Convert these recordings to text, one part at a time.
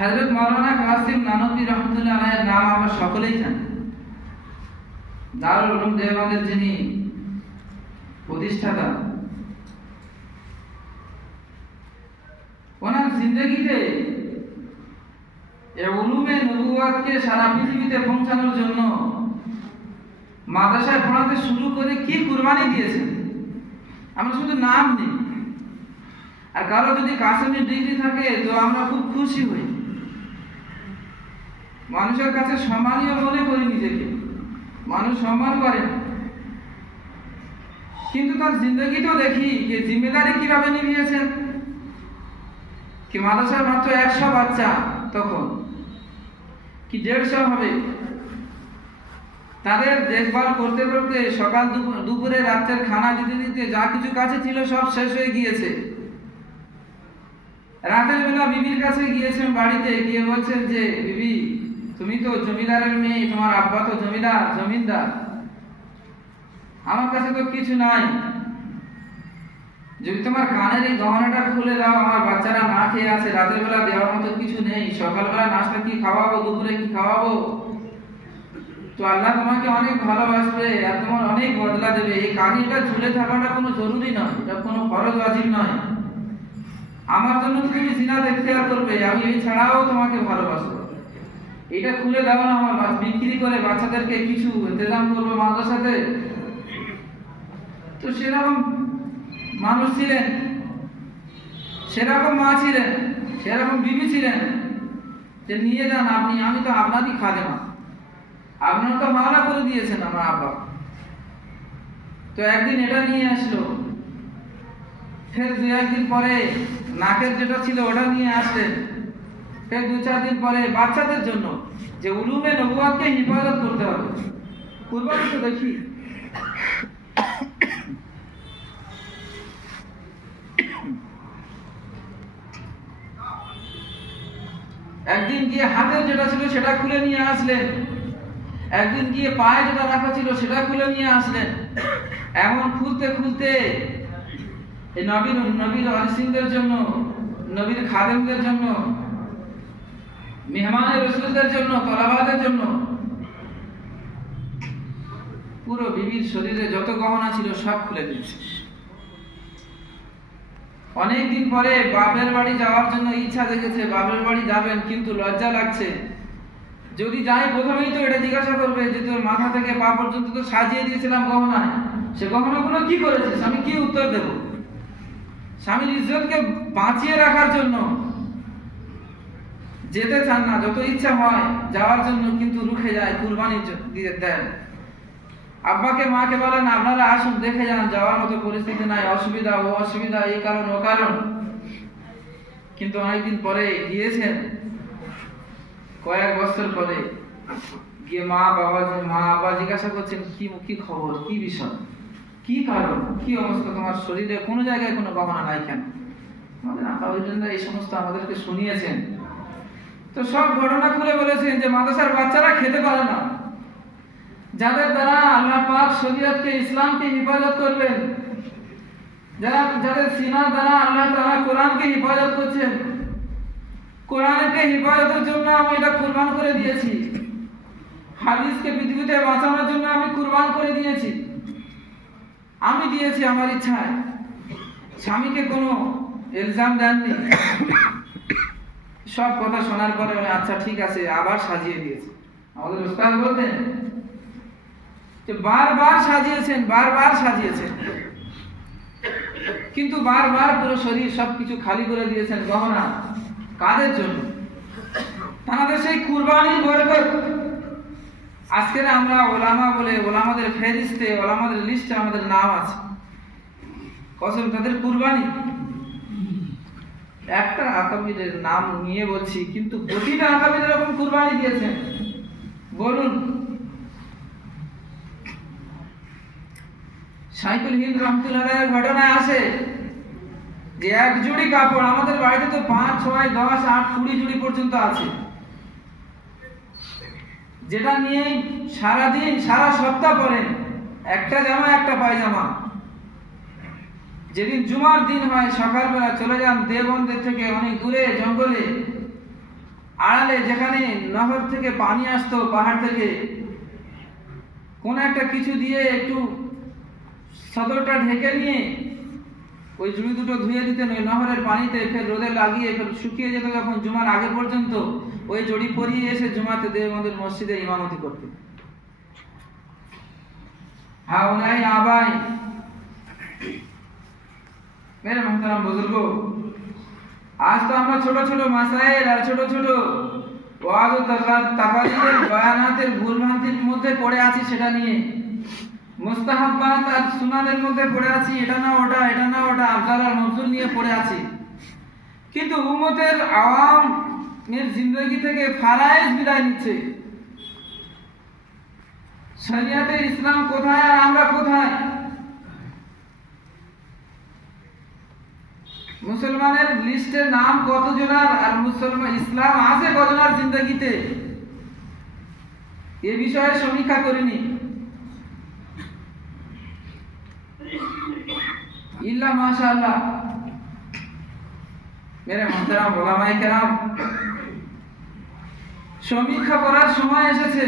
হযরত মাওলানা কাসিম নানভী রহমাতুল্লাহ আলাইহির নাম আমরা সকলেই জানি। দারুল উলুম দেওবন্দের যিনি প্রতিষ্ঠাতা, ওনার জিন্দেগিতে এই উলুমে নবুওয়াতকে সারা পৃথিবীতে পৌঁছানোর জন্য মাদ্রাসায় পড়াতে শুরু করে কি কুরবানি দিয়েছেন, আমরা শুধু নাম নেই। আর কারো যদি কাসেমি ডিগ্রি থাকে তো আমরা খুব খুশি হই, মানুষের কাছে সম্মানীয় মনে করি নিজেকে, মানুষ সম্মান করে। কিন্তু তার জিন্দগিটাও দেখি যে জিম্মেদারি কিভাবে নিভিয়েছেন। কি মাদ্রাসার মাত্র 100 বাচ্চা, তখন কি 150 হবে, তাদের দেখভাল করতে করতে সকাল দুপুরে রাতের খানা দিতে দিতে যা কিছু কাছে ছিল সব শেষ হয়ে গিয়েছে। রাতের বেলা বিবির কাছে গিয়েছেন, বাড়িতে গিয়ে বলছেন যে বিবি, তুমি তো জমিদারের মেয়ে, তোমার আব্বা তো জমিদার, আমার কাছে তো কিছু নাই, যদি তোমার কানের এই গহনাটা খুলে দাও, আমার বাচ্চারা না খেয়ে আছে, রাতের বেলা দেওয়ার মতো কিছু নেই, সকালবেলা নাস্তা কি খাওয়াবো, দুপুরে কি খাওয়াবো, তো আল্লাহ তোমাকে অনেক ভালোবাসবে আর তোমার অনেক বদলা দেবে। এই কাহিনীটা ঝুলে থাকাটা কোনো জরুরি নয়, এটা কোনো ফরজ ওয়াজিব নয়। আমার জন্য তুমি জিনাত ইখতিয়ার করবে, আমি এই ছাড়াও তোমাকে ভালোবাসবো, এটা খুলে দাও না, আমার বিক্রি করে বাচ্চাদেরকে কিছু ইন্তজাম করবো মাদ্রাসাতে। তো সেরকম মানুষ ছিলেন, সেরকম মা ছিলেন, সেরকম বিবি ছিলেন যে নিয়ে যান আপনি, আমি তো আপনারই খাদেমা, আপনার তো মানা করে দিয়েছেন আমার আব্বা। তো একদিন এটা নিয়ে আসলো, ফের 2-1 দিন পরে নাকের যেটা ছিল ওটা নিয়ে আসলেন, ফের 2-4 দিন পরে বাচ্চাদের জন্য যে উলুমে নবুওয়াতকে হিফাজত করতে হবে, কুরবানি তো দেখি। একদিন গিয়ে হাতের যেটা ছিল সেটা খুলে নিয়ে আসলেন, একদিন গিয়ে পায়ে যেটা রাখা ছিল সেটা খুলে নিয়ে আসলেন। এমন খুলতে খুলতে এই নবীর ওয়ারিসিনদের জন্য, নবীর খাদেমদের জন্য, মেহমানে রাসূলদের জন্য, তলাবাদের জন্য পুরো বিবির শরীরে যত গহনা ছিল সব খুলে দিয়েছে। অনেকদিন পরে বাপের বাড়ি যাওয়ার জন্য ইচ্ছা জেগেছে, বাপের বাড়ি যাবেন কিন্তু লজ্জা লাগছে। যদি যাই প্রথমেই তো এটা জিজ্ঞাসা করবে যে তোর মাথা থেকে পা পর্যন্ত তো সাজিয়ে দিয়েছিলাম গহনায়, সে গহনাগুলো কি করেছিস, আমি কি উত্তর দেব? স্বামীর ইজ্জতকে বাঁচিয়ে রাখার জন্য যেতে চান না, যত ইচ্ছা হয় যাওয়ার জন্য কিন্তু রুখে যায়, কুরবানি দিয়ে দেন। আব্বাকে মাকে বলেন আপনারা আসুন দেখে যান, যাওয়ার মতো পরিস্থিতি নাই, অসুবিধা ও অসুবিধা, এই কারণ ও কারণ। কিন্তু অনেকদিন পরে গিয়েছেন, কয়েক বছর পরে গিয়ে মা আব্বা জিজ্ঞাসা করছেন কি খবর, কি বিষয়, কি কারণ, কি অবস্থা, তোমার শরীরে কোনো জায়গায় কোনো গহনা নাই কেন? আমাদের আকাউন্টেন্টরা এই সমস্ত আমাদেরকে শুনিয়েছেন। তো সব ঘটনা খুলে বলেছেন যে মাদ্রাসার বাচ্চারা খেতে পারে না, যাদের দ্বারা আল্লাহ পাক শরীয়তকে, ইসলামকে হিফাজত করবেন, যাদের সিনার দ্বারা আল্লাহ তাআলা কোরআনকে হিফাজত করছেন, কোরআনকে হিফাজতের জন্য আমি এটা কুরবান করে দিয়েছি, হাদিসকে পৃথিবীতে বাঁচানোর জন্য আমি কুরবান করে দিয়েছি, আমি দিয়েছি আমার ইচ্ছায়, স্বামীকে কোনো ইলজাম দেননি। সব কথা শোনার পরে আচ্ছা ঠিক আছে, আবার সাজিয়ে দিয়েছে। আমাদের উস্তাদ বলতেন যে বারবার সাজিয়েছেন, কিন্তু বারবার পুরো শরীর সবকিছু খালি করে দিয়েছেন গহনা। কাদের জন্য? তাদের সেই কুরবানির বরকত। আজকের আমরা ওলামা বলে, ওলামাদের ফেরিস্তে, ওলামাদের লিস্টে আমাদের নাম আছে, কসম তাদের কুরবানি। একটা আকাবিরের নাম নিয়ে বলছি, কিন্তু প্রতিটা আকাবির এরকম কুরবানি দিয়েছেন। বলুন, শাইখুল হিন্দ রহমাতুল্লাহ আলাইহির ঘটনায় আসে যে এক জুড়ি কাপড়, আমাদের বাড়িতে তো 5, 6, 10, 8, 20 জুড়ি পর্যন্ত আছে, যেটা নিয়ে সারাদিন সারা সপ্তাহ পরেন, একটা জামা একটা পায়জামা। যেদিন জুমার দিন হয় সকালবেলা চলে যান দেওবন্দের থেকে অনেক দূরে জঙ্গলে, আড়ালে যেখানে নহর থেকে পানি আসতো পাহাড় থেকে, কোন একটা কিছু দিয়ে একটু সদরটা ঢেকে নিয়ে ওই জুড়ি দুটো ধুয়ে দিতেন ওই নহরের পানিতে, ফের রোদে লাগিয়ে ফের শুকিয়ে যেত যখন জুমার আগে পর্যন্ত, ওই জড়ি পরিয়ে এসে জুমাতে দেওবন্দের মসজিদে ইমামতি করতেন। হাওলাই আবাই মেরে মোহতারাম বুজুর্গো, আজ তো আমরা ছোট ছোট মাসাইল আর ছোট ছোট ওয়াজ ও তাকারিরের বয়ানাতের ভুলভ্রান্তির মধ্যে পড়ে আছি, সেটা নিয়ে মুস্তাহাব্বাত আর সুনানের মধ্যে পড়ে আছি, এটা না ওটা, এটা না ওটা, আফজাল আর মনজুর নিয়ে পড়ে আছি। কিন্তু উম্মতের আওয়ামের জিন্দগি থেকে ফারায়েজ বিদায় নিচ্ছে। শরিয়াতে ইসলাম কোথায় আর আমরা কোথায়? মুসলমানের লিস্টের নাম কতজনার আর মুসলমান ইসলাম আছে কতজনার জিন্দগিতে, এ বিষয়ে সমীক্ষা করিনি। ইল্লা মাশাআল্লাহ মেরে মোহতারাম ওলামায়ে কেরাম, সমীক্ষা করার সময় এসেছে।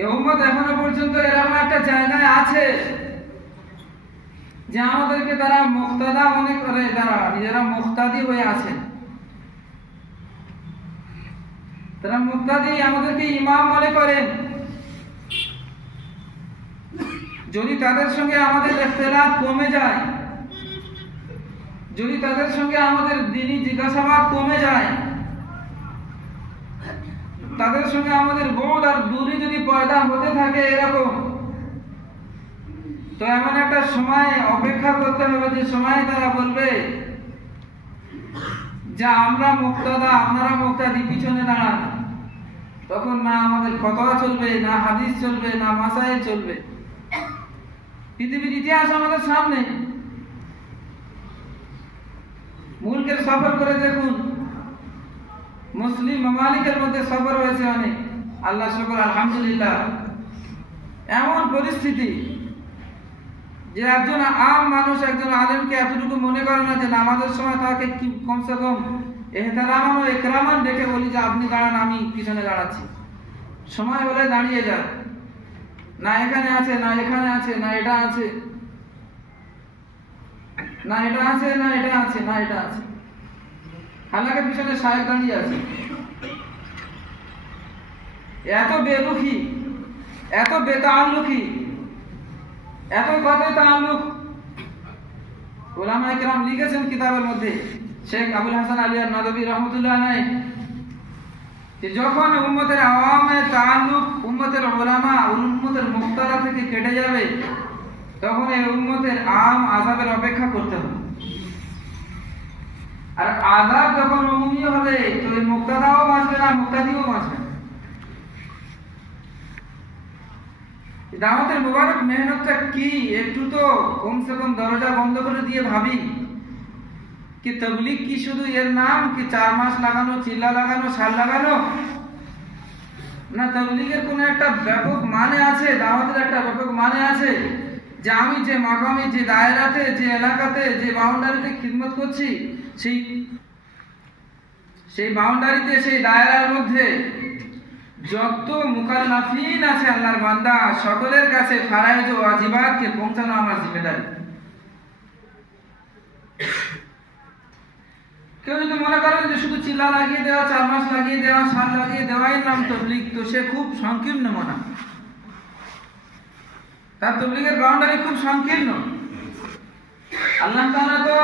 এই উম্মত এখনো পর্যন্ত এরকম একটা জায়গায় আছে যে আমাদেরকে তারা মুক্তাদা মনে করে, তারা নিজেরা মুক্তাদি হয়ে আছেন, তারা মুক্তাদি আমাদেরকে ইমাম মনে করেন। যদি তাদের সঙ্গে আমাদের ইখতিলাফ কমে যায়, যদি তাদের সঙ্গে আমাদের দ্বীনি জিজ্ঞাসাবাদ কমে যায়, তাদের সঙ্গে আমাদের বোধ আর দূরি যদি পয়দা হতে থাকে এরকম, তো এমন একটা সময় অপেক্ষা করতে হবে যে সময় তারা বলবে যে আমরা মুক্তাদা, আপনারা মুক্তাদি, পিছনে দাঁড়ান। তখন না আমাদের ফতোয়া চলবে, না হাদিস চলবে, না মাসাইল চলবে। পৃথিবীর ইতিহাস আমাদের সামনে, মুলকের সফর করে দেখুন, মুসলিম মামালিকের মধ্যে সফর হয়েছে অনেক, আল্লাহ শুকর আলহামদুলিল্লাহ। এমন পরিস্থিতি যে একজন আম মানুষ একজন আলেমকে এতটুকু মনে করে না যে নামাজের সময় তাকে কমসে কম এহতারামান ও একরামান দেখে বলি যে আপনি দাঁড়ান, আমি পিছনে দাঁড়াচ্ছি। সময় হলে দাঁড়িয়ে যান, না এখানে আছে, না এখানে আছে, না এটা আছে, না এটা আছে, না এটা আছে, না এটা আছে, হালাকে পিছনে শায়েখ দাঁড়িয়ে আছে। এত বেরুখি, এত বেতাআল্লুকি, এত কথাই তাআল্লুক। উলামায়ে কেরাম লিখেছেন কিতাবের মধ্যে, শেখ আবুল হাসান আলী আন-নাদবী রাহমাতুল্লাহ আলাইহি, যে যখন উম্মতের আওয়ামের তাআল্লুক উম্মতের উলামা উম্মতের মুক্তারা থেকে কেটে যাবে, তখন এই উম্মতের আম আযাবের অপেক্ষা করতে হবে। আর আযাব যখন উম্মি হবে, তো এই মুক্তাদাও বাঁচবে না, মুক্তাদিও বাঁচবে না। দাওয়াতের মুবারক মেহনতটা কি, একটু তো কমসে কম দরজা বন্ধ করে দিয়ে ভাবি कि तबलीग की शुद्ध एर नाम कि 4 মাস লাগানো, চিল্লা লাগানো, সাল লাগানো না, তবলীগের কোনো একটা ব্যাপক মানে আছে, দাওয়াতের একটা ব্যাপক মানে আছে যে আমি যে মাকামে, যে দায়রাতে, যে এলাকাতে, যে বাউন্ডারিতে খিদমত করছি, সেই বাউন্ডারিতে, সেই দায়রার মধ্যে যত মুকাল্লাফিন আছে আল্লাহর বান্দা, সকলের কাছে ফরায়েজ ও ওয়াজিবাতকে পৌঁছানো আমার জিম্মেদারি। কেউ যদি মনে করেন যে শুধু চিল্লা লাগিয়ে দেওয়া, 4 মাস লাগিয়ে দেওয়া, সাল লাগিয়ে দেওয়াই নাম তবলীগ, তো সে খুব সংকীর্ণ মনা, তার তবলীগের বাউন্ডারি খুব সংকীর্ণ। আল্লাহ তাআলা তো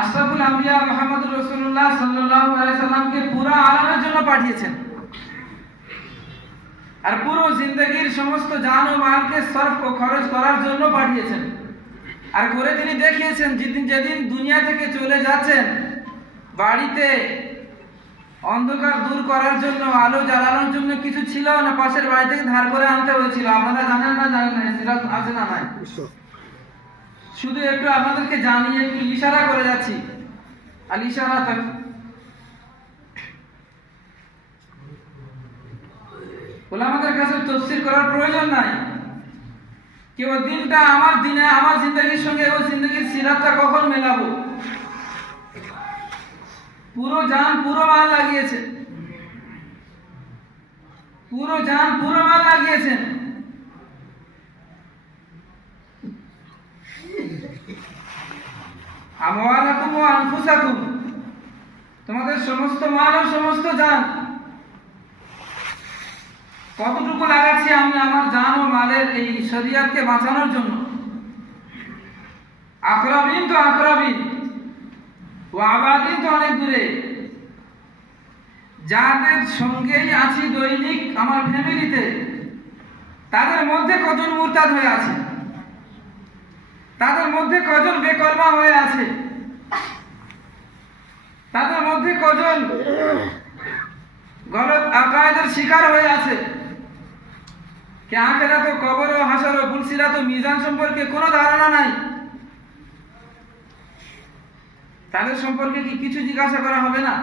আশরাফুল আম্বিয়া মুহাম্মদুর রাসূলুল্লাহ সাল্লাল্লাহু আলাইহি সাল্লামকে পুরো আলামের জন্য পাঠিয়েছেন, আর পুরো জিন্দেগীর সমস্ত জান ও মালকে সরফ ও খরচ করার জন্য পাঠিয়েছেন। আর করে তিনি দেখিয়েছেন, যেদিন দুনিয়া থেকে চলে যাচ্ছেন, বাড়িতে অন্ধকার দূর করার জন্য, আলো জ্বালানোর জন্য কিছু ছিল না, পাশের বাড়ি থেকে ধার করে আনতে হয়েছিল। আপনারা জানেন না? জানেন না? সিরাত আছে না? নাই, শুধু একটু আপনাদেরকে জানিয়ে একটু ইশারা করে যাচ্ছি। আল ইশারা তক ওলামাদের কাছে তাফসীর করার প্রয়োজন নাই। কি ওই দিনটা আমার দিনে, আমার জিন্দেগির সঙ্গে ওই জিন্দেগির সিরাতটা কখন মেলাবো? পুরো জান পুরো মাল লাগিয়েছে, পুরো জান পুরো মাল লাগিয়েছেন। আমওয়ালাকুম ওয়া আনফুসাকুম, তোমাদের সমস্ত মাল ও সমস্ত জান। কতটুকু লাগাচ্ছি আমি আমার জান ও মালের এই শরীয়তকে বাঁচানোর জন্য। আকরাবিন তো আকরাবিন, ও আবাদিন তো অনেক দূরে, যাদের সঙ্গেই আছি দৈনিক আমার ফ্যামিলিতে, তাদের মধ্যে কজন মুরতাদ হয়ে আছে, তাদের মধ্যে কজন বেকলমা হয়ে আছে, তাদের মধ্যে কজন গলত আকায়েদের শিকার হয়ে আছে। কে আখিরাত ও কবর ও হাসর ও পুলসিরাত ও মিজান সম্পর্কে কোনো ধারণা নাই, তাদের সম্পর্কে কি কিছু জিজ্ঞাসা করা হবে না?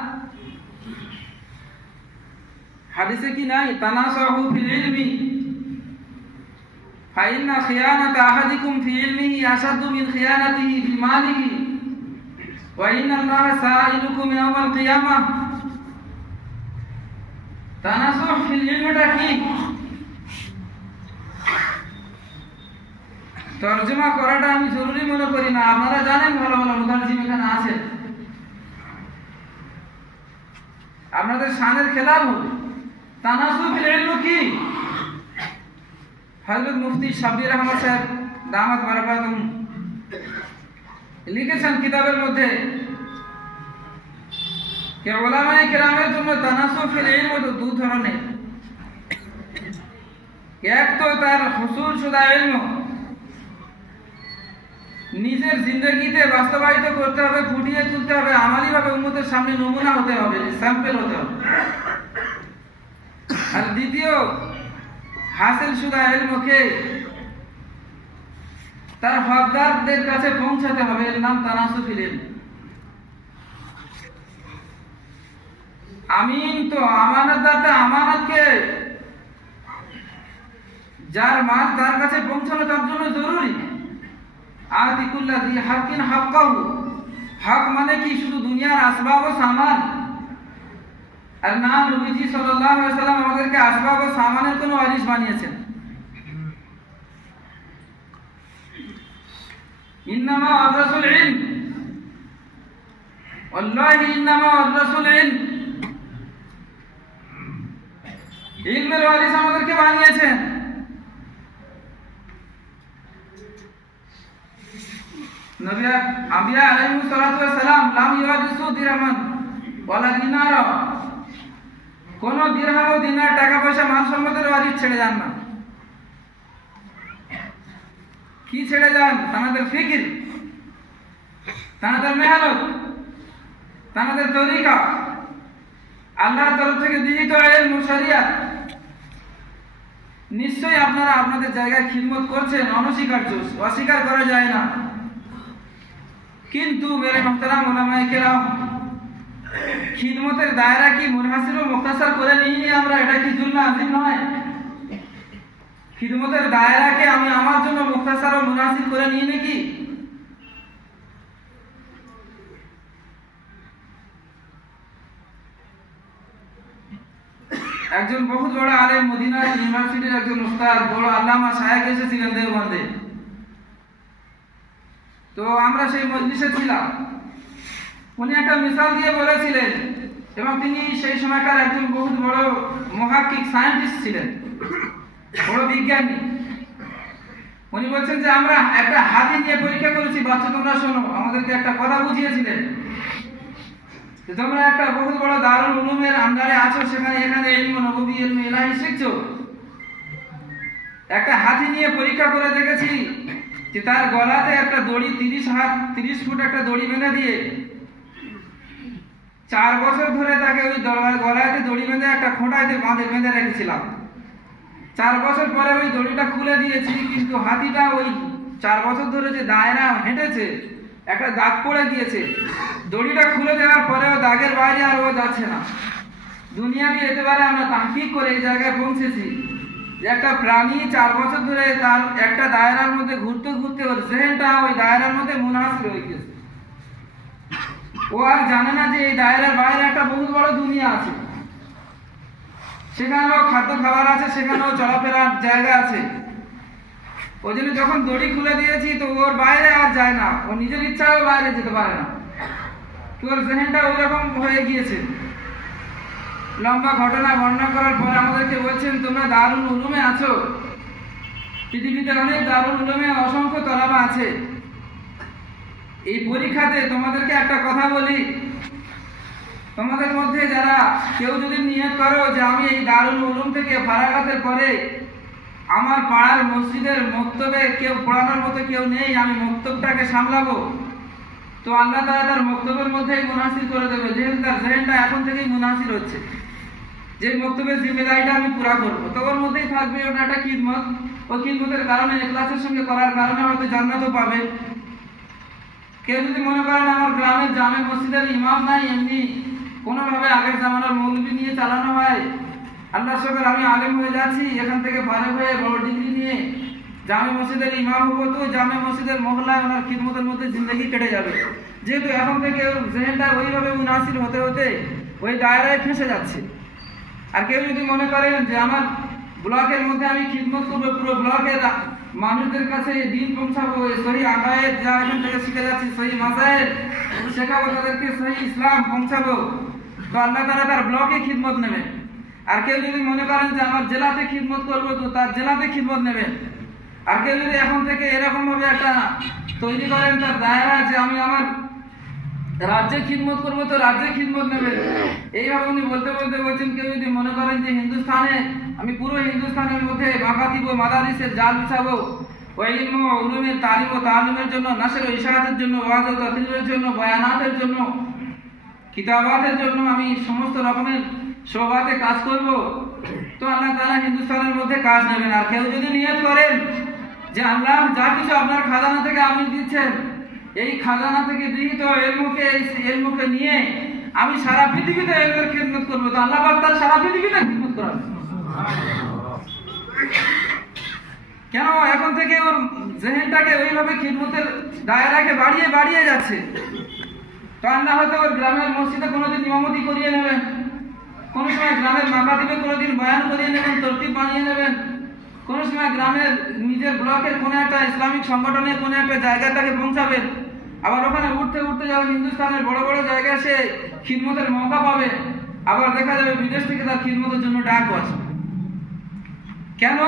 হাদিসে কি নাই, তানাসাহু ফিল ইলমি ফাইন্না খিয়ানাতা আহাদিকুম ফি ইলমিহি আশাদ্দু মিন খিয়ানাতিহি ফি মালিহি ওয়া ইন্নাল্লাহা সাইলুকুম ইয়াওমাল কিয়ামাহ। তানাসুহ ফিল ইলমিটা কি? তরজমা করাটা আমি জরুরি মনে করি না, আপনারা জানেন, ভালো ভালো মুতারজিম এখানে আছেন, আপনাদের শানের খেলাফ হবে। তানাসুহ ফিল ইলমি কি? হযরত মুফতি শাব্বির আহমদ সাহেব দামাত বারাকাতুহুম লিখেছেন কিতাবের মধ্যে যে উলামায়ে কেরামের জন্য তানাসুহ ফিল ইলম তো দুই ধরনের। এক তো তার হুসুল শুদা ইলম, নিজের জিন্দগিতে বাস্তবায়িত করতে হবে, ফুটিয়ে তুলতে হবে, আমালি ভাবে উম্মতের সামনে নমুনা হতে হবে, স্যাম্পল হতে হবে। আর দ্বিতীয় হাসিল শুদা ইলমকে তার হকদারদের কাছে পৌঁছাতে হবে, এর নাম তানাসুহ ফিল ইলম। আমিন তো আমানতদারটা আমানতকে যার মাল তার কাছে পৌঁছানো তার জন্য জরুরি। আতিকুল্লাযী হাক্কিন হাক্কাহু, হক মানে কি? শুধু দুনিয়ার আসবাব ও সামান। আর না, নবীজি সাল্লাল্লাহু আলাইহি ওয়াসাল্লাম আমাদেরকে আসবাব ও সামানের কোনো ওয়ারিস বানিয়েছেন। ইন্নামা আদরাসুল ইলম, ওয়াল্লাহি ইন্নামা আদরাসুল ইলম, ইলমের ওয়ারিস আমাদেরকে বানিয়েছেন। নবী আম্বিয়া আলাইহিস সালাতু ওয়াস সালাম লাম ইওয়ারিসু দিরহামান ওয়ালা দিনারা, কোন দিরহাম ও দিনার, টাকা পয়সা মাল সম্পদের ওয়ারিস ছেড়ে যান না। কি ছেড়ে যান? তাদের ফিকির, তাদের মেহনত, তাদের তরিকা, আল্লাহর তরফ থেকে দিহিত ইলম ও শরিয়ত। নিশ্চয়ই আপনারা আপনাদের জায়গায় খিদমত করছেন, অনস্বীকার্য, অস্বীকার করা যায় না। কিন্তু মেরে মুহতারাম উলামায়ে কেরাম, খিদমতের দায়রা কি মুনহাসির ও মুখতাসার করে নিই আমরা? এটা কি জুলম আজিম নয়? খিদমতের দায়রাকে আমি আমার জন্য মুখতাসার ও মুনহাসির করে নিই নাকি? একজন বহুত বড় আলেম, মদিনা ইউনিভার্সিটির একজন উস্তাদ, বড় আল্লামা শায়েখ এসেছিলেন দেওবন্দে। তো আমরা সেই মজলিসে ছিলাম। উনি একটা মিসাল দিয়ে বলেছিলেন, এবং তিনি সেই সময়কার একজন বহুত বড় মহাক্কিক সায়েন্টিস্ট ছিলেন, বড় বিজ্ঞানী। উনি বলছেন যে আমরা একটা হাতি নিয়ে পরীক্ষা করেছি। বাচ্চা তোমরা শোনো, আমাদেরকে একটা কথা বুঝিয়েছিলেন যে তোমরা একটা বহুত বড় দারুল উলুমের আন্ডারে আছো, সেখানে এখানে ইলম নববী, ইলম ইলাহি শিখছো। একটা হাতি নিয়ে পরীক্ষা করে দেখেছি যে তার গলাতে একটা দড়ি, 30 ফুট একটা দড়ি বেঁধে দিয়ে 4 বছর ধরে তাকে ওই গলাতে দড়ি বেঁধে একটা খোঁটাইতে বেঁধে রেখেছিলাম। 4 বছর পরে ওই দড়িটা খুলে দিয়েছি, কিন্তু হাতিটা ওই 4 বছর ধরে যে দায়রা হেঁটেছে, একটা দাগ পড়ে গিয়েছে। দড়িটা খুলে দেওয়ার পরেও দাগের বাইরে আর ও যাচ্ছে না। দুনিয়াবি একেবারে আমরা তাহকিক করে এই জায়গায় পৌঁছেছি যে একটা প্রাণী 4 বছর ধরে তার একটা দায়রার মধ্যে ঘুরতে ঘুরতে ওর জেহেনটা ওই দায়রার মধ্যে মুনহাসির হয়ে গেছে। ও আর জানে না যে এই দায়রার বাইরে একটা বহুত বড় দুনিয়া আছে, সেখানেও খাদ্য খাবার আছে, সেখানেও চলাফেরার জায়গা আছে। ওই জন্য যখন দড়ি খুলে দিয়েছি তো ওর বাইরে আর যায় না, ও নিজের ইচ্ছাও বাইরে যেতে পারে না, ওর জেহেনটা ওই রকম হয়ে গিয়েছে। লম্বা ঘটনা বর্ণনা করার পর আমাদেরকে বলছেন, তোমরা দারুল উলুমে আছো, পৃথিবীতে অনেক দারুল উলুমে অসংখ্য তলাবা আছে। এই পরীক্ষাতে তোমাদেরকে একটা কথা বলি, তোমাদের মধ্যে যারা কেউ যদি নিয়ত করো যে আমি এই দারুল উলুম থেকে ফারাগাতের পরে আমার পাড়ার মসজিদের মক্তবে কেউ পড়ানোর মতো কেউ নেই, আমি মক্তবটাকে সামলাবো, তো আল্লাহ তাআলা তার মক্তবের মধ্যেই মুনাসির করে দেবে, যেহেতু তার জেহেনটা এখন থেকেই মুনাসির হচ্ছে যে মক্তবের জিম্মেদারিটা আমি পুরা করবো। তো ওর মধ্যেই থাকবে ওটা একটা খিদমত, ওই খিদমতের কারণে ইখলাসের সঙ্গে করার কারণে হয়তো জান্নাতও পাবে। কেউ যদি মনে করেন আমার গ্রামের জামে মসজিদের ইমাম নাই, এমনি কোনোভাবে আগের জামানার মৌলবি নিয়ে চালানো হয়, আল্লাহ শুকর আমি আলেম হয়ে যাচ্ছি, এখান থেকে ফারেক হয়ে বড় ডিগ্রি নিয়ে জামে মসজিদের ইমাম হবো, তো জামে মসজিদের মহল্লায় ওনার খিদমতের মধ্যে জিন্দগি কেটে যাবে। যেহেতু এখন থেকে ওর জেহেনটা ওইভাবে মুনাসির হতে হতে ওই দায়রায় ফেঁসে যাচ্ছে। আর কেউ যদি মনে করেন যে আমার ব্লকের মধ্যে আমি খিদমত করবো, পুরো ব্লকের মানুষদের কাছে দিন পৌঁছাবো, সহি আকায়েদ যা এখান থেকে শিখে যাচ্ছি, সহি মাসায়েল শেখাবো, তাদেরকে সহি ইসলাম পৌঁছাবো, তো আল্লাহ তাআলা তার ব্লকে খিদমত নেবে। আর কেউ যদি মনে করেন যে আমার জেলাতে খিদমত করবো, তো তার জেলাতে খিদমত নেবেন। আর কেউ যদি এখন থেকে এরকম ভাবে একটা তৈরি করেন তার দায়রা যে আমি আমার রাজ্যে খিদমত করবো, তো রাজ্যে খিদমত নেবেন। এইভাবে উনি বলতে বলতে বলছেন, কেউ যদি মনে করেন যে হিন্দুস্তানে আমি পুরো হিন্দুস্তানের মধ্যে মাকাতিব মাদারিসের জাল বিছাবো, ওই ইলম ও উলুমের তালিম ও তালিমের জন্য, নাসর ও ইশাআতের জন্য, ওয়াজ ও তাকরীরের জন্য, বয়ানাতের জন্য, কিতাবাতের জন্য আমি সমস্ত রকমের শোবাতে কাজ করব, তো আল্লাহ তাআলা হিন্দুস্তানের মধ্যে কাজ নেবেন। আর কেউ যদি নিয়ত করেন যে আল্লাহ যা কিছু আপনার খাজানা থেকে আপনি দিচ্ছেন, এই খাজানা থেকে গৃহীত এলমুকে নিয়ে আমি সারা পৃথিবীতে এলমের খিদমত করবো, তো আল্লাহ পাক তার সারা পৃথিবীতে খিদমত করাবেন। কেন এখন থেকে ওর জেহেনটাকে ওইভাবে খিদমতের দায়রাকে বাড়িয়ে বাড়িয়ে যাচ্ছে। তো আল্লাহ হয়তো ওর গ্রামের মসজিদে কোনোদিন ইমামতি করিয়ে নেবেন, কোনো সময় গ্রামের মাকাতিবে কোনোদিন বয়ান করিয়ে নেবেন, তরতিব বানিয়ে নেবেন, কোনো সময় গ্রামের নিজের ব্লকের কোনো একটা ইসলামিক সংগঠনে কোনো একটা জায়গায় তাকে পৌঁছাবেন। আবার ওখানে উঠতে উঠতে যাবে হিন্দুস্তানের বড় বড় জায়গায় সে খিদমতের মৌকা পাবে, আবার দেখা যাবে বিদেশ থেকে তার খিদমতের জন্য ডাক আসবে। কেন?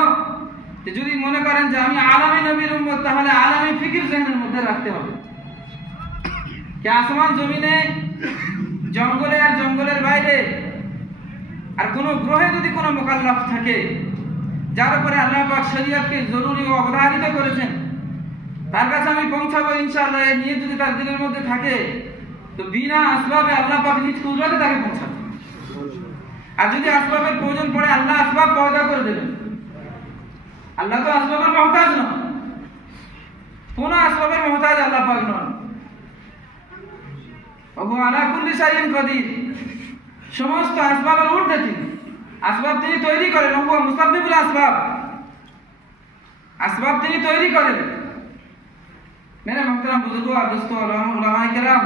যদি মনে করেন যে আমি আলামী নবীর উম্মত, তাহলে আলামী ফিকির জেহেনের মধ্যে রাখতে হবে। কে আসমান জমিনে, জঙ্গলে আর জঙ্গলের বাইরে আর কোন গ্রহে যদি কোনো মুকাল্লাফ থাকে যার উপরে আল্লাহ পাক শরীয়তকে জরুরি ও অবধারিত করেছেন, তার কাছে আমি পৌঁছাবো ইনশাআল্লাহ, এই নিয়ে যদি তার দিলের মধ্যে থাকে, তো বিনা আসবাবে আল্লাহ পাক নিজ কুদরতে তাকে পৌঁছাবে। আর যদি আসবাবের প্রয়োজন পড়ে, আল্লাহ আসবাব পয়দা করে দেবেন। আল্লাহ তো আসবাবের মহতাজ নন, কোন আসবাবের মহতাজ আল্লাহ পাক নন। ওহু আলা কুল্লি শাইইন কাদির, সমস্ত আসবাবের ঊর্ধ্বে তিনি, আসবাব তিনি তৈরি করেন। ওহু মুসাব্বিবুল আসবাব, আসবাব তিনি তৈরি করেন। মেরে মোহতারাম বুজুর্গ আর দোস্ত উলামায়ে কেরাম,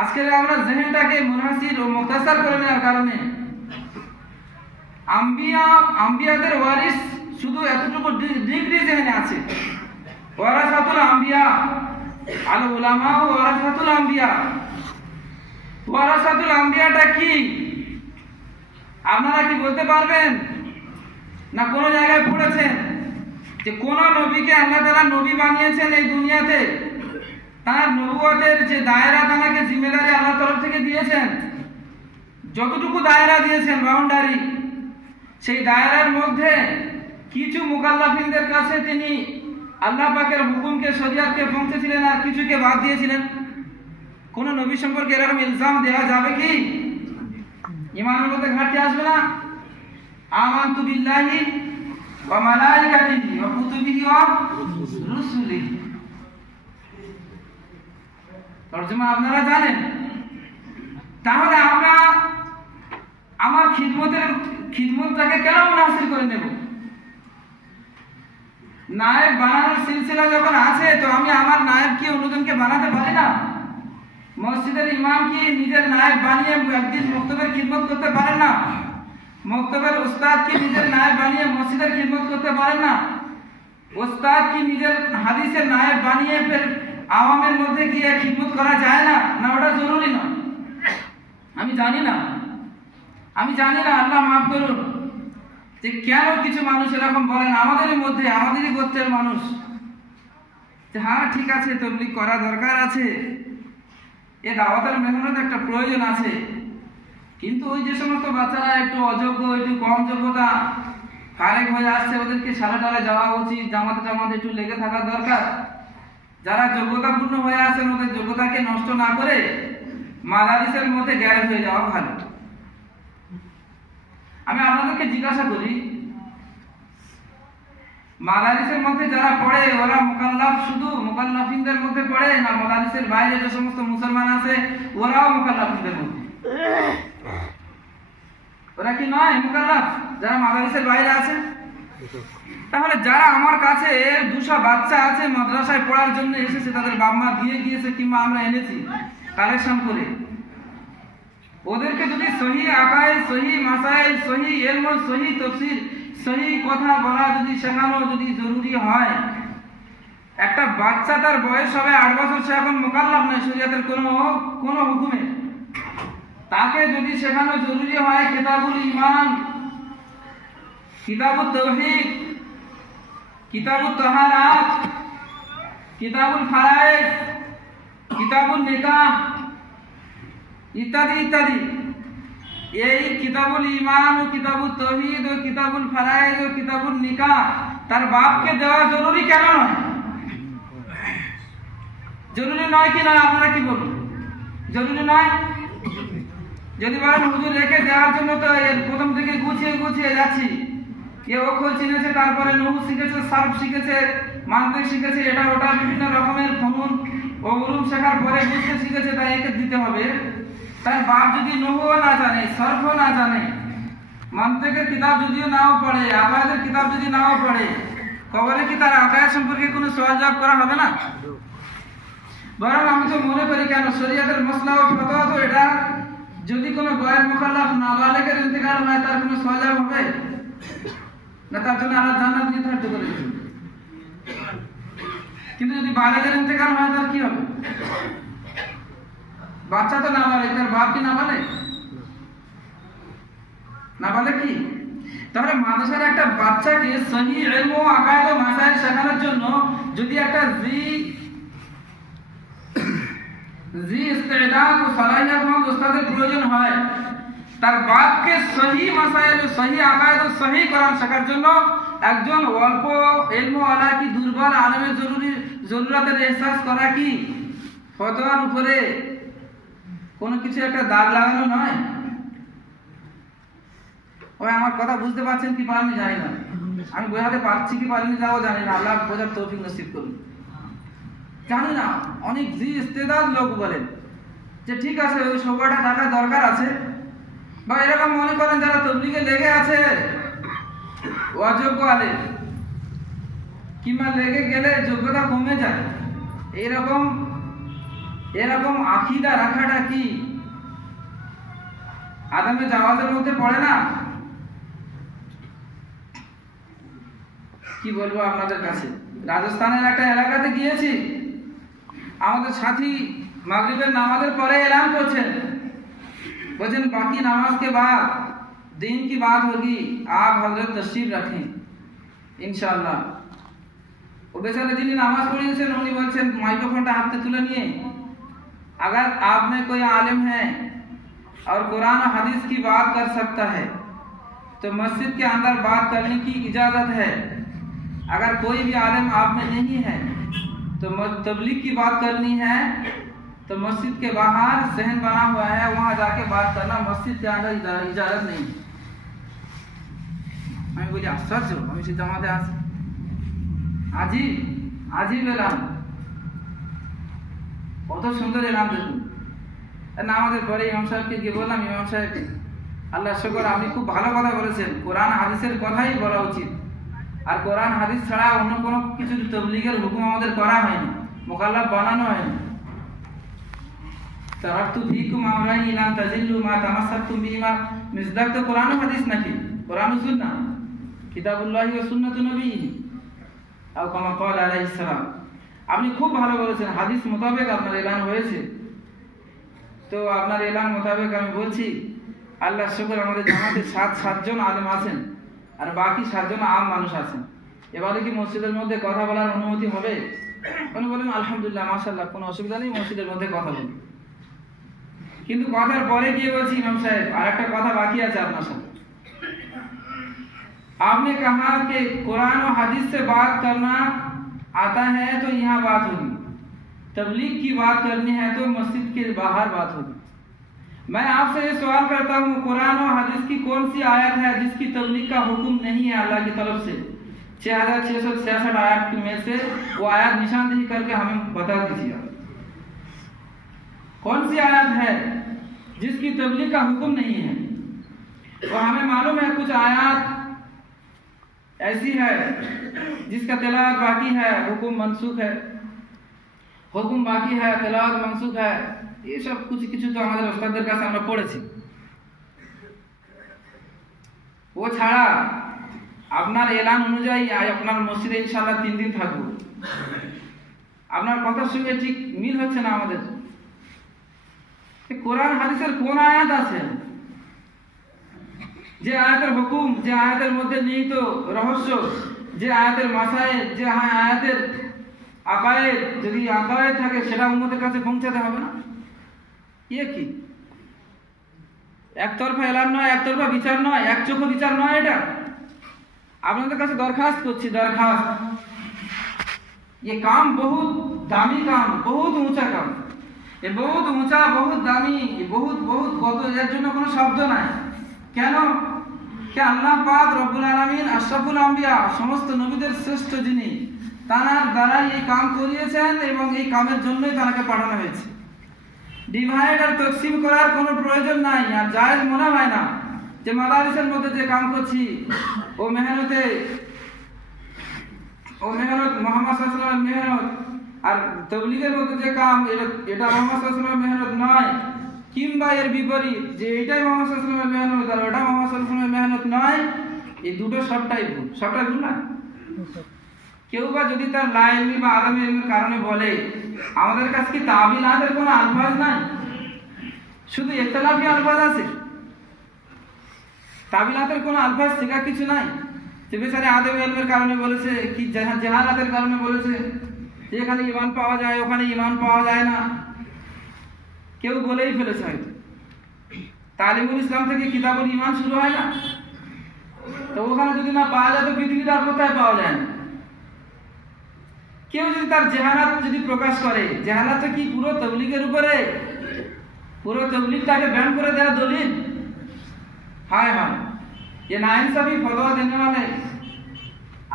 আজকে আমরা জেহেনটাকে মুনহাসির ও মুখতাসার করে নেওয়ার কারণে আম্বিয়াদের ওয়ারিস শুধু এতটুকু ডিগ্রি জেহেনে আছে, ওয়ারাসাতুল আম্বিয়া আল উলামা ও ওয়ারাসাতুল আম্বিয়া। ওয়ারাসাতুল আম্বিয়াটা কি আপনারা কি বলতে পারবেন? না কোনো জায়গায় পড়েছেন যে কোন নবীকে আল্লাহ তাআলা নবী বানিয়েছেন এই দুনিয়াতে, তার নবুয়তের যে দায়রা তাকে জিম্মেদারি আল্লাহ তরফ থেকে দিয়েছেন, যতটুকু দায়রা দিয়েছেন বাউন্ডারি, সেই দায়রার মধ্যে কিছু মুকাল্লাফিনদের কাছে তিনি আল্লাহ পাকের হুকুমকে, শরীয়তকে পৌঁছেছিলেন, আর কিছুকে বাদ দিয়েছিলেন। কোন নবী সম্পর্কে এরকম ইলজাম দেওয়া যাবে কি? ঈমানের মধ্যে ঘাটতি আসবে না? আমানতু বিল্লাহি ওয়া মালাইকাতিহি ওয়া কুতুবিহি ওয়া রুসুলিহি, তরজমা আপনারা জানেন। তাহলে আমরা আমার খিদমতটাকে কেন মুনাসির করে নেব? নায়েব বানানোর সিলসিলা যখন আছে, তো আমি আমার নায়েবকে অন্যজনকে বানাতে পারি না? মসজিদের ইমাম কি নিজের নায়েব বানিয়ে একদিন মক্তবের খিদমত করতে পারেন না? মক্তবের উস্তাদ কি নিজের নায়েব বানিয়ে মসজিদের খিদমত করতে পারেন না? উস্তাদ কি নিজের হাদিসের নায়েব বানিয়ে ফের আওয়ামের মধ্যে গিয়ে খিদমত করা যায় না? না ওটা জরুরি না? আমি জানি না, আল্লাহ মাফ করুন, যে কেন কিছু মানুষ এরকম বলেন আমাদেরই মধ্যে, আমাদেরই গোত্রের মানুষ, যে হ্যাঁ ঠিক আছে তবলিগ করা দরকার আছে, এ দাওয়াতের মেহনত একটা প্রয়োজন আছে, কিন্তু ওই যে সমস্ত বাচ্চারা একটু অযোগ্য, একটু কম যোগ্যতা ফারেক হয়ে আসছে, ওদেরকে সালাটালে যাওয়া উচিত, জামাতে একটু লেগে থাকা দরকার। যারা যোগ্যতাপূর্ণ হয়ে আসেন ওদের যোগ্যতাকে নষ্ট না করে মাদারিসের মধ্যে গ্যারেজ হয়ে যাওয়া ভালো। আমি আপনাদেরকে জিজ্ঞাসা করি, মাদারিসের মধ্যে যারা পড়ে ওরা মুকাল্লাফ শুধু মুকাল্লাফিনদের মধ্যে পড়ে, না মাদারিসের বাইরে যে সমস্ত মুসলমান আছে ওরাও মুকাল্লাফিনদের মধ্যে? ওরা কি নয় মুকাল্লাফ যারা মাদারিসের বাইরে আছে? তাহলে যারা আমার কাছে 200 বাচ্চা আছে মাদ্রাসায় পড়ার জন্য এসেছে, তাদের বাবা মা দিয়ে গিয়েছে কিংবা আমরা এনেছি কালেকশন করে, ওদেরকে যদি সহি আকায়েদ, সহি মাসাইল, সহি ইলম, সহি তাফসীর, সহি কথা বলা যদি শেখানো যদি জরুরি হয়, একটা বাচ্চা তার বয়স হবে 8 বছর, সে এখন মুকাল্লাফ নয় শরীয়তের কোনো হুকুমে, তাকে যদি শেখানো জরুরি হয় কিতাবুল ঈমান, কিতাবুত তাওহীদ, কিতাবুত তাহারাত, কিতাবুল ফারায়েজ, কিতাবুল নিকাহ ইত্যাদি ইত্যাদি, এই কিতাবুল ঈমান ও কিতাবুত তাওহীদ ও কিতাবুল ফারায়েজ ও কিতাবুল নিকাহ তার বাপকে দেওয়া জরুরি কেন নয়? জরুরি নয় কি নয়? আপনারা কি বলুন, জরুরি নয়? যদি বলেন হুজুর রেখে দেওয়ার জন্য, তো এর প্রথম থেকে গুছিয়ে যাচ্ছি, এ অক্ষর চিনেছে, তারপরে নহু শিখেছে, সারফ শিখেছে, মান্তিক শিখেছে, এটা ওটা বিভিন্ন রকমের ফনুন ও উলুম শেখার পরে বুঝতে শিখেছে, তাই একে দিতে হবে। তাই বাপ যদি নহু না জানে, সরফও না জানে, মান্তিকের কিতাব যদিও নাও পড়ে, আকায়েদের কিতাব যদি নাও পড়ে, কবরে কি তার আকায়েদ সম্পর্কে কোনো সওয়াল জবাব করা হবে না? বরং আমি তো মনে করি, কেন শরীয়তের মাসলা ও ফতোয়া তো এটা, যদি কোনো গয়ের মুকাল্লাফ নাবালেগের ইন্তেকাল হয় তার কোনো সওয়াল জবাব হবে না? তার জন্য আল্লাহ জান্নাত নির্ধারিত করে দিয়েছেন। কিন্তু যদি বালেগের ইন্তেকাল হয় তার কি হবে? বাচ্চা তো নাবালেগ, তার বাপ কি নাবালেগ? নাবালেগ কি? তাহলে মাদ্রাসার একটা বাচ্চাকে সহি ইলম ও আকায়েদ ও মাসাইল শেখানোর জন্য যদি একটা জি ইস্তেদাদ ও সালাহিয়াতমন্দ উস্তাদের প্রয়োজন হয়, তার বাপকে সহি মাসাইল, সহি আকায়েদ ও সহি কোরআন শেখার জন্য একজন অল্প ইলম ওয়ালা কি দুর্বল আলেমের জরুরতের এহসাস করা কি ফতোয়ার উপরে কোনো কিছু একটা দাগ লাগানো নয়? ওই আমার কথা বুঝতে পারছেন কি পারেননি জানি না, আমি বোঝাতে পারছি কি পারিনি যাও জানি না, আল্লাহ বোঝার তৌফিক নসিব করুন। জানি না, অনেক জি ইস্তেদাদ লোক বলেন যে ঠিক আছে ওই সবটা টাকা দরকার আছে, বা এরকম মনে করেন যারা তবলিগে লেগে আছে অযোগ্য আলেম, কিংবা লেগে গেলে যোগ্যতা কমে যায়, এরকম আকীদা রাখাটা কি আদমে জাওয়াজের মধ্যে পড়ে না? কি বলবো আপনাদের কাছে, রাজস্থানের একটা এলাকাতে গিয়েছি, আমাদের সাথী মাগরিবের নামাজের পরে এলান করছেন, বলছেন বাকি নামাজ के बाद दिन की बात होगी, आप हजरत तशरीफ रखें इंशाअल्लाह। वो बेचारे যিনি নামাজ পড়িয়েছেন উনি বলছেন মাইক্রোফোনটা হাতে তুলে নিয়ে, अगर आप में कोई आलिम है और कुरान और हदीस की बात कर सकता है तो मस्जिद के अंदर बात करने की इजाजत है, अगर कोई भी आलिम आप में नहीं है तो तबलीग की बात करनी है तो मस्जिद के बाहर सहन बना हुआ है, वहां जाके बात करना, मस्जिद के अंदर इजाजत नहीं। मैं बोली आश्चर्य, আমি সে জামাতে আছি, আজিব এলাম, কত সুন্দর এলাম দেখুন। নামাজের পরে ইমাম সাহেবকে গিয়ে বললাম, ইমাম সাহেব আল্লাহ শুকর আপনি খুব ভালো কথা বলেছেন, কোরআন হাদিসের কথাই বলা উচিত, আর কোরআন হাদিস ছাড়া অন্য কোনো কিছু তবলিগের হুকুম আমাদের করা হয়নি, মুকাল্লাফ বানানো হয়নি। তারাকতু ফীকুম আমরাইন লা তাজিল্লু মা তামাসসাকতুম বিহিমা। মিসদাক তো কোরআন ও হাদিস নাকি? কোরআন ও সুন্নাহ, কিতাবুল্লাহি ওয়া সুন্নাতু নবীহি আও কামা ক্বালা আলাইহিস সালাম। আপনি খুব ভালো বলেছেন, হাদিস মোতাবেক আপনার এলান হয়েছে। তো আপনার এলান মোতাবেক আমি বলছি, আল্লাহ শুকর, আমাদের জামাতে 7 জন আলেম আছেন আর বাকি 7 জন আম মানুষ আছেন। এবারে কি মসজিদের মধ্যে কথা বলার অনুমতি হবে? উনি বলেন আলহামদুলিল্লাহ, মাশাআল্লাহ, কোনো অসুবিধা নেই, মসজিদের মধ্যে কথা বলুন। কিন্তু কথার পরে গিয়ে বলছি, ইমাম সাহেব আর একটা কথা বাকি আছে আপনার সাথে। आपने कहा कि कुरान और हदीस से बात करना आता है तो यहाँ बात होगी, तबलीग की बात करनी है तो मस्जिद के बाहर बात होगी। मैं आपसे ये सवाल करता हूँ, कुरान और हदीस की कौन सी आयत है जिसकी तबलीग का हुक्म नहीं है अल्लाह की तरफ से? 6666 आयत में से वो आयत निशानदेही करके हमें बता दीजिए, कौन सी आयत है जिसकी तबलीग का हुक्म नहीं है? और हमें मालूम है कुछ आयत ऐसी है जिसका तिलावत बाकी है, हुक्म मनसूख है, हुक्म बाकी है, तिलावत मनसूख है। ये सब कुछ কিছু তো আমাদের ওস্তাদদের কাছে আমরা পড়েছি। ও ছাড়া আপনার এলান অনুযায়ী আপনার মসজিদে ইনশাআল্লাহ 3 দিন থাকবো। আপনার কথার সঙ্গে ঠিক মিল হচ্ছে না আমাদের। কোরআন হাদিসের কোন আয়াত আছে যে আয়াতের হুকুম, যে আয়াতের মধ্যে নিহিত রহস্য, যে আয়াতের মাসায়েল, যে আয়াতের আকায়েদ, যদি আকায়েদ থাকে সেটা উম্মতের কাছে পৌঁছাতে হবে না? ইয়ে কি একতরফা এলান নয়, একতরফা বিচার নয়, একচোখো বিচার নয়। এটা আপনাদের কাছে দরখাস্ত করছি, দরখাস্ত। ये काम बहुत दामी काम, बहुत ऊंचा काम, ये बहुत ऊंचा, बहुत दामी, बहुत बहुत কত, এর জন্য কোনো শব্দ নাই। কেন? কে আল্লাহ পাক রব্বুল আলামিন আশরাফুল আম্বিয়া, সমস্ত নবীদের শ্রেষ্ঠ যিনি, তার দ্বারা এই কাম করিয়েছেন এবং এই কামের জন্যই তাকে পাঠানো হয়েছে। ডিভাইড আর তকসিম করার কোনো প্রয়োজন নাই। আর জায়েজ মনে হয় না যে মাদারিসের মধ্যে যে কাম করছি ও মেহনত মোহাম্মদ সাল্লাল্লাহু আলাইহি ওয়াসাল্লামের মেহনত, আর তাবলীগের মধ্যে যে কাম এটা মোহাম্মদ সাল্লাল্লাহু আলাইহি ওয়াসাল্লামের মেহনত নয়, কিংবা এর বিপরীত যে এটাই মোহাম্মদ সাল্লাল্লাহু আলাইহি ওয়াসাল্লামের মেহনত আর ওটা মোহাম্মদ সাল্লাল্লাহু আলাইহি ওয়াসাল্লামের মেহনত নয়। এই দুটো সবটাই ভুল, সবটাই ভুল না। কেউ বা যদি তার লা ইলমি বা আদম ইলমের কারণে বলে, আমাদের কাছে কি তাবিলাতের কোনো আলফাজ নাই, শুধু ইখতিলাফি আলফাজ আছে, তাবিলাতের কোনো আলফাজ শেখা কিছু নাই। যে বেচারে আদম ইলমের কারণে বলেছে, কি জাহালাতের কারণে বলেছে যে এখানে ঈমান পাওয়া যায়, ওখানে ঈমান পাওয়া যায় না, কেউ বলেই ফেলেছে হয়তো। তালিমুল ইসলাম থেকে কিতাবুল ঈমান শুরু হয় না? তো ওখানে যদি না পাওয়া যায় তো পৃথিবীতে আর কোথায় পাওয়া যায় না? কেউ যদি তার জাহালাত যদি প্রকাশ করে, জাহালাত কি পুরো তাবলীগের উপরে, পুরো তাবলীগটাকে ব্যান করে দেওয়া দলিল? हाय हाय, ये नाइंसाफी फतवा देने वाले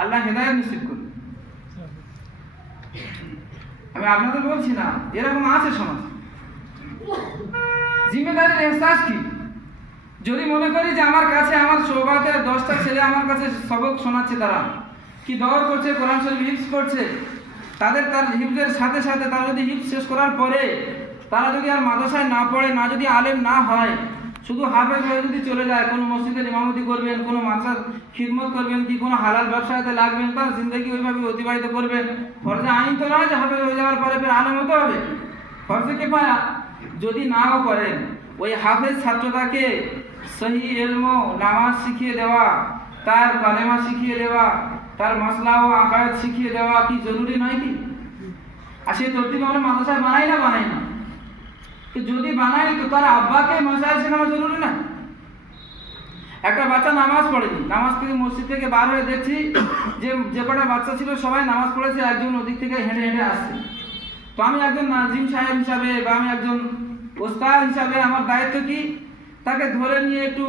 আল্লাহ হেদায়েত নসিব করুন। আমি আপনাদের বলছি না, এরকম আছে সমাজ। জিম্মেদারির এহসাস কি? যদি মনে করি যে আমার কাছে আমার সোহবাতে 10টা ছেলে আমার কাছে সবক শোনাচ্ছে, তারা কি দৌড় করছে, কোরআন শরীফ হিফজ করছে, তাদের তার হিফজের সাথে সাথে তারা যদি হিফজ শেষ করার পরে তারা যদি আর মাদ্রাসায় না পড়ে, না যদি আলেম না হয়, শুধু হাফেজ হয়ে যদি চলে যায়, কোনো মসজিদের ইমামতি করবেন, কোনো মাদ্রাসার খিদমত করবেন, কি কোনো হালাল ব্যবসাতে লাগবেন, তার জিন্দগি ওইভাবে অতিবাহিত করবেন, ফরজে আইন তো নয় যে হাফেজ হয়ে যাওয়ার পরে ফের আলেম হতে হবে। ফরজে কিফায়া যদি নাও করেন, ওই হাফেজ ছাত্রটাকে সহি ইলম, নামাজ শিখিয়ে দেওয়া, তার কালেমা শিখিয়ে দেওয়া, তার মাসলা ও আকায়েদ শিখিয়ে দেওয়া কি জরুরি নয় কি? আর সেই তরতিব আমরা মাদ্রাসায় বানাই না? যদি বানাই তো তার আব্বাকে মাসাইল শেখানো জরুরি না? একটা বাচ্চা নামাজ পড়েনি, নামাজ থেকে মসজিদ থেকে বার হয়ে দেখছি যে কটা বাচ্চা ছিল সবাই নামাজ পড়েছে, একজন ওদিক থেকে হেঁটে হেঁটে আসছে। তো আমি একজন নাজিম সাহেব হিসাবে বা আমি একজন ওস্তাদ হিসাবে আমার দায়িত্ব কি? তাকে ধরে নিয়ে একটু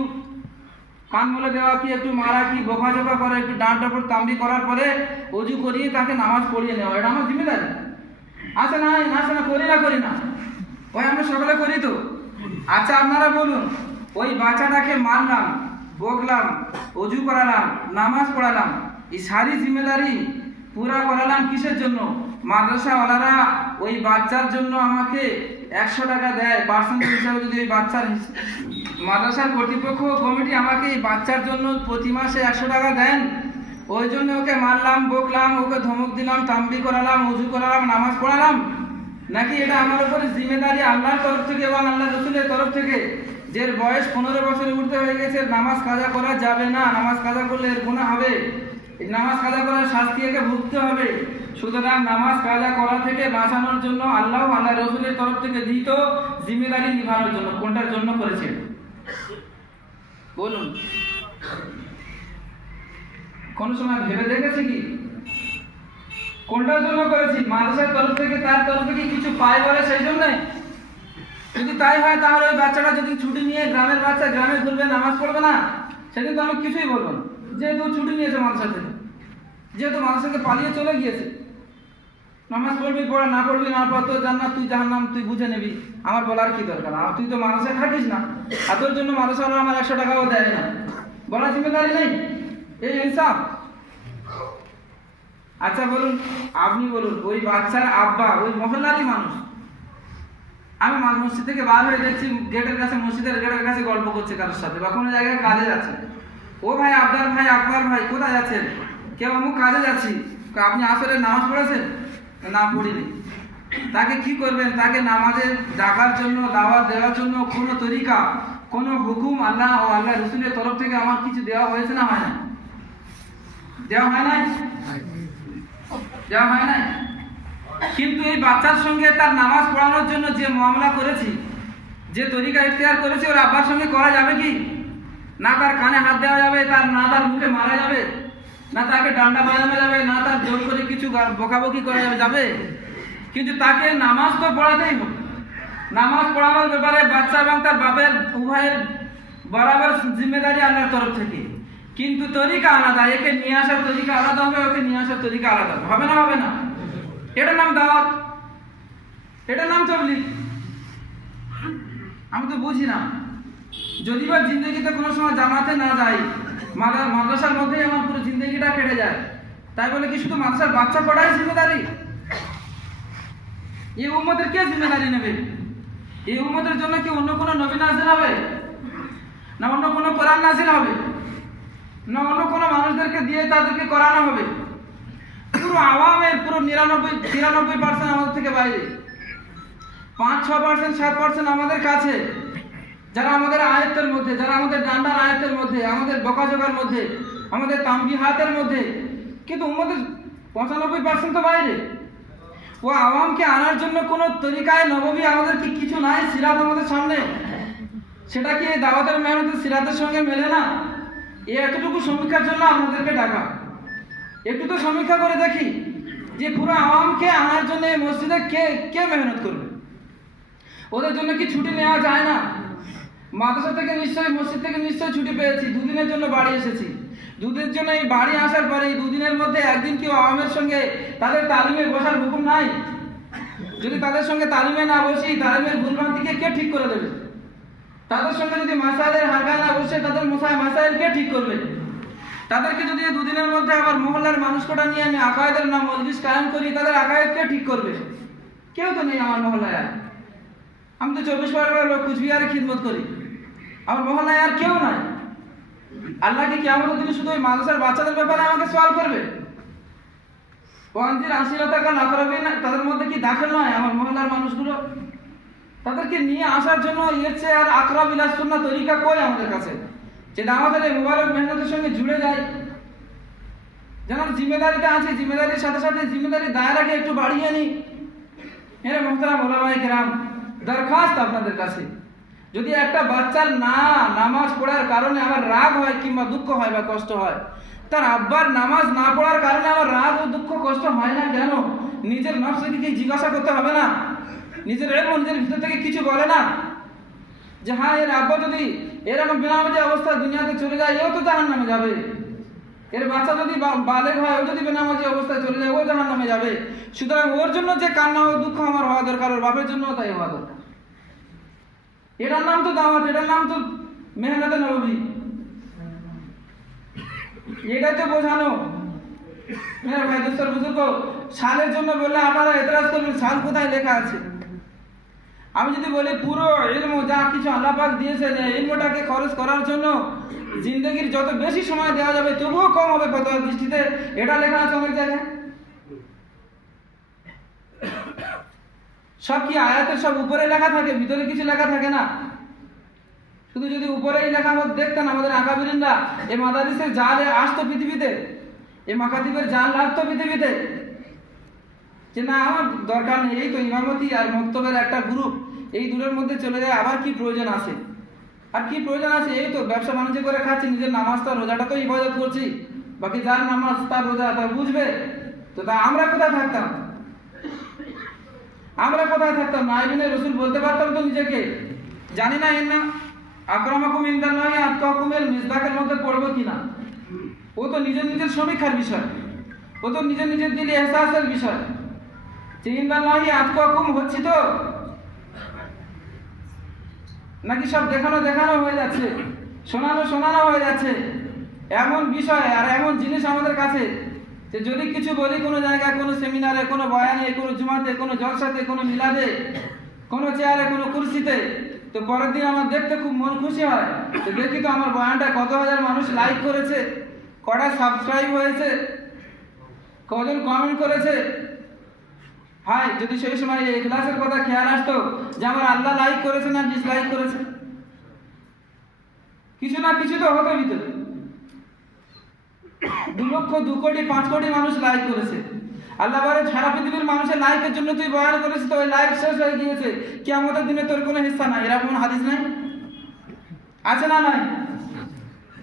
কান বলে দেওয়া, কি একটু মারা, কি বকাঝকা করে, একটু ডাঁট ডাপড় তাম্বি করার পরে অজু করিয়ে তাকে নামাজ পড়িয়ে নেওয়া, এটা আমার জিম্মেদারি আছে না? করি না ওই আমরা সকলে করি তো। আচ্ছা আপনারা বলুন, ওই বাচ্চাটাকে মারলাম, বকলাম, অজু করালাম, নামাজ পড়ালাম, এই সারি জিম্মেদারি পুরা করালাম কিসের জন্য? মাদ্রাসাওয়ালারা ওই বাচ্চার জন্য আমাকে 100 টাকা দেয় পার্সেন্টেজ হিসাবে। যদি ওই বাচ্চার মাদ্রাসার কর্তৃপক্ষ কমিটি আমাকে এই বাচ্চার জন্য প্রতি মাসে 100 টাকা দেন, ওই জন্য ওকে মারলাম, বকলাম, ওকে ধমক দিলাম, তাম্বি করালাম, ওযু করালাম, নামাজ পড়ালাম, নাকি এটা আমার উপরে জিম্মেদারি আল্লাহর তরফ থেকে এবং আল্লাহ রসুলের তরফ থেকে? যে বয়স 15 বছরের ঊর্ধ্বে হয়ে গেছে, নামাজ কাজা করা যাবে না, নামাজ কাজা করলে এর গুনাহ হবে, নামাজ কাজা করার শাস্তি একে ভুগতে হবে। সুতরাং নামাজ কাজা করা থেকে বাঁচানোর জন্য আল্লাহ আল্লাহ রসুলের তরফ থেকে দিত জিম্মেদারি নিভানোর জন্য। কোনটার জন্য করেছে বলুন? কোন সময় ভেবে দেখেছে কি কোনটার জন্য করেছি? মাদ্রাসার তরফ থেকে, তার তরফ থেকে কিছু পায় বলে সেই জন্য? যদি তাই হয় তাহলে ওই বাচ্চাটা যদি ছুটি নিয়ে, গ্রামের বাচ্চা গ্রামে ঘুরবে, নামাজ পড়বে না, সেদিন তো আমি কিছুই বলবো না। যেহেতু ছুটি নিয়েছে মাদ্রাসা থেকে, যেহেতু মাদ্রাসাকে পালিয়ে চলে গিয়েছে, নামাজ পড়বি পড়া, না পড়বি না পড়া, তোর জান্নাত তুই জাহান্নাম তুই বুঝে নিবি, আমার বলার কি দরকার? আর তুই তো মাদ্রাসায় থাকিস না, আর তোর জন্য মাদ্রাসাওয়ালা আমার 100 টাকাও দেয় না, বলার জিম্মেদারি নেই? এই ইনসাফ? আচ্ছা বলুন, আপনি বলুন, ওই বাচ্চার আব্বা ওই মহল্লারই মানুষ, আমি মসজিদ থেকে বার হয়ে যাচ্ছি, গেটের কাছে, মসজিদের গেটের কাছে গল্প করছে কারোর সাথে, বা কোনো জায়গায় কাজে যাচ্ছে, ও ভাই আবদার ভাই, আকবর ভাই, কোথায় যাচ্ছেন? কেউ অমুক কাজে যাচ্ছি। আপনি আসলে নামাজ পড়েছেন? না পড়িনি। তাকে কি করবেন? তাকে নামাজে ডাকার জন্য, দাওয়াত দেওয়ার জন্য কোনো তরিকা, কোনো হুকুম আল্লাহ ও আল্লাহ রসুলের তরফ থেকে আমার কিছু দেওয়া হয়েছে না হয় না? দেওয়া হয় নাই? দেওয়া হয় নাই। কিন্তু এই বাচ্চার সঙ্গে তার নামাজ পড়ানোর জন্য যে মামলা করেছি, যে তরিকা ইখতিয়ার করেছি, ওর আব্বার সঙ্গে করা যাবে কি? না তার কানে হাত দেওয়া যাবে, না তার মুখে মারা যাবে, না তাকে ডান্ডা বাজানো যাবে, না তার জোর করে কিছু বকাবকি করা যাবে। কিন্তু তাকে নামাজ তো পড়াতেই হবে। নামাজ পড়ানোর ব্যাপারে বাচ্চা এবং তার বাপের উভয়ের বরাবর জিম্মেদারি আল্লাহর তরফ থেকে। কিন্তু তরিকা আলাদা, একে নিয়ে আসার তরিকা আলাদা হবে, ওকে নিয়ে আসার তরিকা আলাদা হবে না? হবে না? এটার নাম দাওয়াত, এটার নাম তাবলীগ। আমি তো বুঝি না। যদি বা জিন্দগিতে কোনো সময় জামাতে না যাই, মাদ্রাসার মধ্যেই আমার পুরো জিন্দগিটা কেটে যায়, তাই বলে কি শুধু মাদ্রাসার বাচ্চা পড়াই জিম্মেদারি? এই উম্মতের কে জিম্মেদারি নেবে? এই উম্মতের জন্য কি অন্য কোনো নবী নাজিল হবে, না অন্য কোনো কোরআন নাজিল হবে, না অন্য কোনো মানুষদেরকে দিয়ে তাদেরকে করানো হবে? পুরো আওয়ামের পুরো 93% আমাদের থেকে বাইরে, 5-6%, 7% আমাদের কাছে, যারা আমাদের আয়ত্তের মধ্যে, যারা আমাদের ডান্ডার আয়ত্তের মধ্যে, আমাদের বকাঝকার মধ্যে, আমাদের তাম্বিহাতের মধ্যে। কিন্তু উম্মতের 95% তো বাইরে। ও আওয়ামকে আনার জন্য কোনো তরিকায় নববী আমাদের কি কিছু নাই? সিরাত আমাদের সামনে, সেটা কি দাওয়াতের মেহনতের সিরাতের সঙ্গে মেলে না? এতটুকু সমীক্ষার জন্য আপনাদেরকে ডাকা। একটু তো সমীক্ষা করে দেখি যে পুরো আওয়ামকে আনার জন্য এই মসজিদে কে কে মেহনত করবে? ওদের জন্য কি ছুটি নেওয়া যায় না? মাদ্রাসা থেকে নিশ্চয়ই, মসজিদ থেকে নিশ্চয়ই ছুটি পেয়েছি, দুদিনের জন্য বাড়ি এসেছি। দুদিনের জন্য এই বাড়ি আসার পরে এই দুদিনের মধ্যে একদিন কি আওয়ামের সঙ্গে তাদের তালিমে বসার হুকুম নাই? যদি তাদের সঙ্গে তালিমে না বসি, তালিমের ভুলভ্রান্তিকে কে ঠিক করে দেবে? তাদের সঙ্গে যদি মাসাইলের হালকায় না বসে তাদের মাসাইল কে ঠিক করবে? তাদেরকে যদি দুদিনের মধ্যে আবার মহল্লার মানুষকটা নিয়ে আমি আকায়েদের নাম মজলিস কায়েম করি, তাদের আকায়েদ কে ঠিক করবে? কেউ তো নেই আমার মহল্লায়। আমি তো 24 পরগনার লোক, কুচবিহারে খিদমত করি, আমার মহল্লায় আর কেউ নাই। আল্লাহ কি কিয়ামতের দিনে শুধু ওই মাদ্রাসার বাচ্চাদের ব্যাপারে আমাকে সওয়াল করবে? ওয়ানজির আশিরতাকা না করবে না, তাদের মধ্যে কি দাখিল নয় আমার মহল্লার মানুষগুলো? তাদেরকে নিয়ে আসার জন্য এর চেয়ে আর আকরাব ইলা সুন্নাহ তরিকা কই আমাদের কাছে, যেটা আমাদের এই মুবারক মেহনতের সঙ্গে জুড়ে যায়। যেন জিম্মেদারিতে আছে, জিম্মেদারির সাথে সাথে জিম্মেদারির দায়রাকে একটু বাড়িয়ে নিই। হ্যাঁ মোহতারাম ওলামায়ে কেরাম, দরখাস্ত আপনাদের কাছে, যদি একটা বাচ্চার নামাজ পড়ার কারণে আমার রাগ হয় কিংবা দুঃখ হয় বা কষ্ট হয়, তার আব্বার নামাজ না পড়ার কারণে আমার রাগ ও দুঃখ কষ্ট হয় না কেন? নিজের নফসকে কি জিজ্ঞাসা করতে হবে না? নিজের নিজের ভিতর থেকে কিছু বলে না যে হ্যাঁ এর আব্বা যদি এরকম বেনামাজি অবস্থায় দুনিয়াতে চলে যায়, এও তো জাহান্নামে যাবে। এর বাচ্চা যদি বালেগ হয়, ও যদি বেনামাজি অবস্থায় চলে যায়, ও জাহান্নামে যাবে। সুতরাং ওর জন্য যে কান্না ও দুঃখ আমার হওয়া দরকার, ওর বাপের জন্য তাই হওয়া দরকার। এটার নাম তো দাওয়াত, এটার নাম তো মেহনতে নববী, এটাই তো বোঝানো। মেরে ভাই দোস্তর বুজুর্গ, সালের জন্য বললে আপনারা এতরাজ করবেন, সাল কোথায় লেখা আছে? আমি যদি বলি পুরো ইলম যা কিছু আল্লাহ পাক দিয়েছেন এই ইলমটাকে খরচ করার জন্য জিন্দগির যত বেশি সময় দেওয়া যাবে তবুও কম হবে ফতোয়ার দৃষ্টিতে, এটা লেখা আছে অনেক জায়গায়। সব কি আয়াতের সব উপরে লেখা থাকে, ভিতরে কিছু লেখা থাকে না? শুধু যদি উপরেই লেখা হোক দেখতেন আমাদের আকাবিরিনরা, এই মাদারিসের জালে আসতো পৃথিবীতে, এই মাকাতিবের জাল লাগতো পৃথিবীতে, যে না আমার দরকার নেই, এই তো ইমামতি আর মক্তবের একটা গ্রুপ, এই দুটোর মধ্যে চলে যায়, আবার কি প্রয়োজন আছে? আর কি প্রয়োজন আছে? এই তো ব্যবসা বাণিজ্য করে খাচ্ছি, নিজের নামাজটা রোজাটা তো ইবাদত করছি, বাকি যার নামাজ তার রোজা তার বুঝবে তো। তা আমরা কোথায় থাকতাম? আমরা কোথায় থাকতাম? নাইবিনে রসুল বলতে পারতাম তো নিজেকে, জানি না এর না আকরামাকুম ইনদাল্লাহি আতকাকুমের মিজদাকের মধ্যে পড়বো কিনা। ও তো নিজের নিজের সমীক্ষার বিষয়, ও তো নিজের নিজের দিলে এহসাসের বিষয়, যে ইনদাল্লাহি আতকাকুম হচ্ছে তো, নাকি সব দেখানো দেখানো হয়ে যাচ্ছে, শোনানো শোনানো হয়ে যাচ্ছে। এমন বিষয় আর এমন জিনিস আমাদের কাছে যে যদি কিছু বলি কোনো জায়গায়, কোনো সেমিনারে, কোনো বয়ানে, কোনো জুমাতে, কোনো জলসাতে, কোনো মিলাদে, কোনো চেয়ারে, কোনো কুরসিতে, তো পরের দিন আমার দেখতে খুব মন খুশি হয়, তো দেখি তো আমার বয়ানটা কত হাজার মানুষ লাইক করেছে, কটা সাবস্ক্রাইব হয়েছে, কজন কমেন্ট করেছে। হাই যদি সেই সময় এই ইখলাসের কথা খেয়াল আসতো যে আমার আল্লাহ লাইক করেছে না ডিসলাইক করেছে, কিছু না কিছু তো হতো ভিতরে। 2 লক্ষ 2 কোটি 5 কোটি মানুষ লাইক করেছে, আল্লাহ বলে সারা পৃথিবীর মানুষের লাইকের জন্য তুই বয়ান করেছিস, তো ওই লাইক শেষ হয়ে গিয়েছে, কিয়ামতের দিনে তোর কোনো হিস্সা নাই। এরকম হাদিস নাই? আছে না নাই?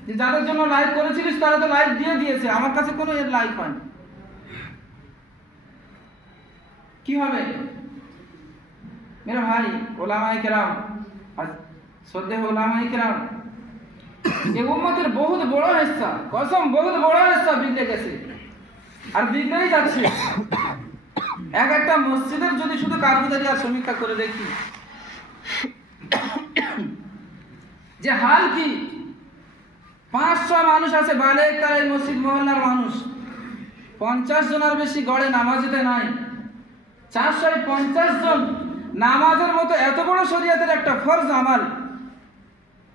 যে যাদের জন্য লাইক করেছিলিস তারা তো লাইক দিয়ে দিয়েছে, আমার কাছে কোনো এর লাইক হয়নি। কি হবে মেরে ভাই? ওলামায়ে কেরাম, শ্রদ্ধেয় ওলামায়ে কেরাম, এই উম্মতের বহুত বড় হিস্সা, কসম বহুত বড় হিস্সা বিগড়ে গেছে আর বিগড়েই যাচ্ছে। এক একটা মসজিদের যদি শুধু কারগুজারি আর সমীক্ষা করে দেখি যে হাল কি, 500 মানুষ আছে বালেক তার এই মসজিদ মহল্লার মানুষ, 50 জনের বেশি গড়ে নামাজিতে নাই, 450 জন নামাজের মতো এত বড় শরীয়তের একটা ফরজ আমাল,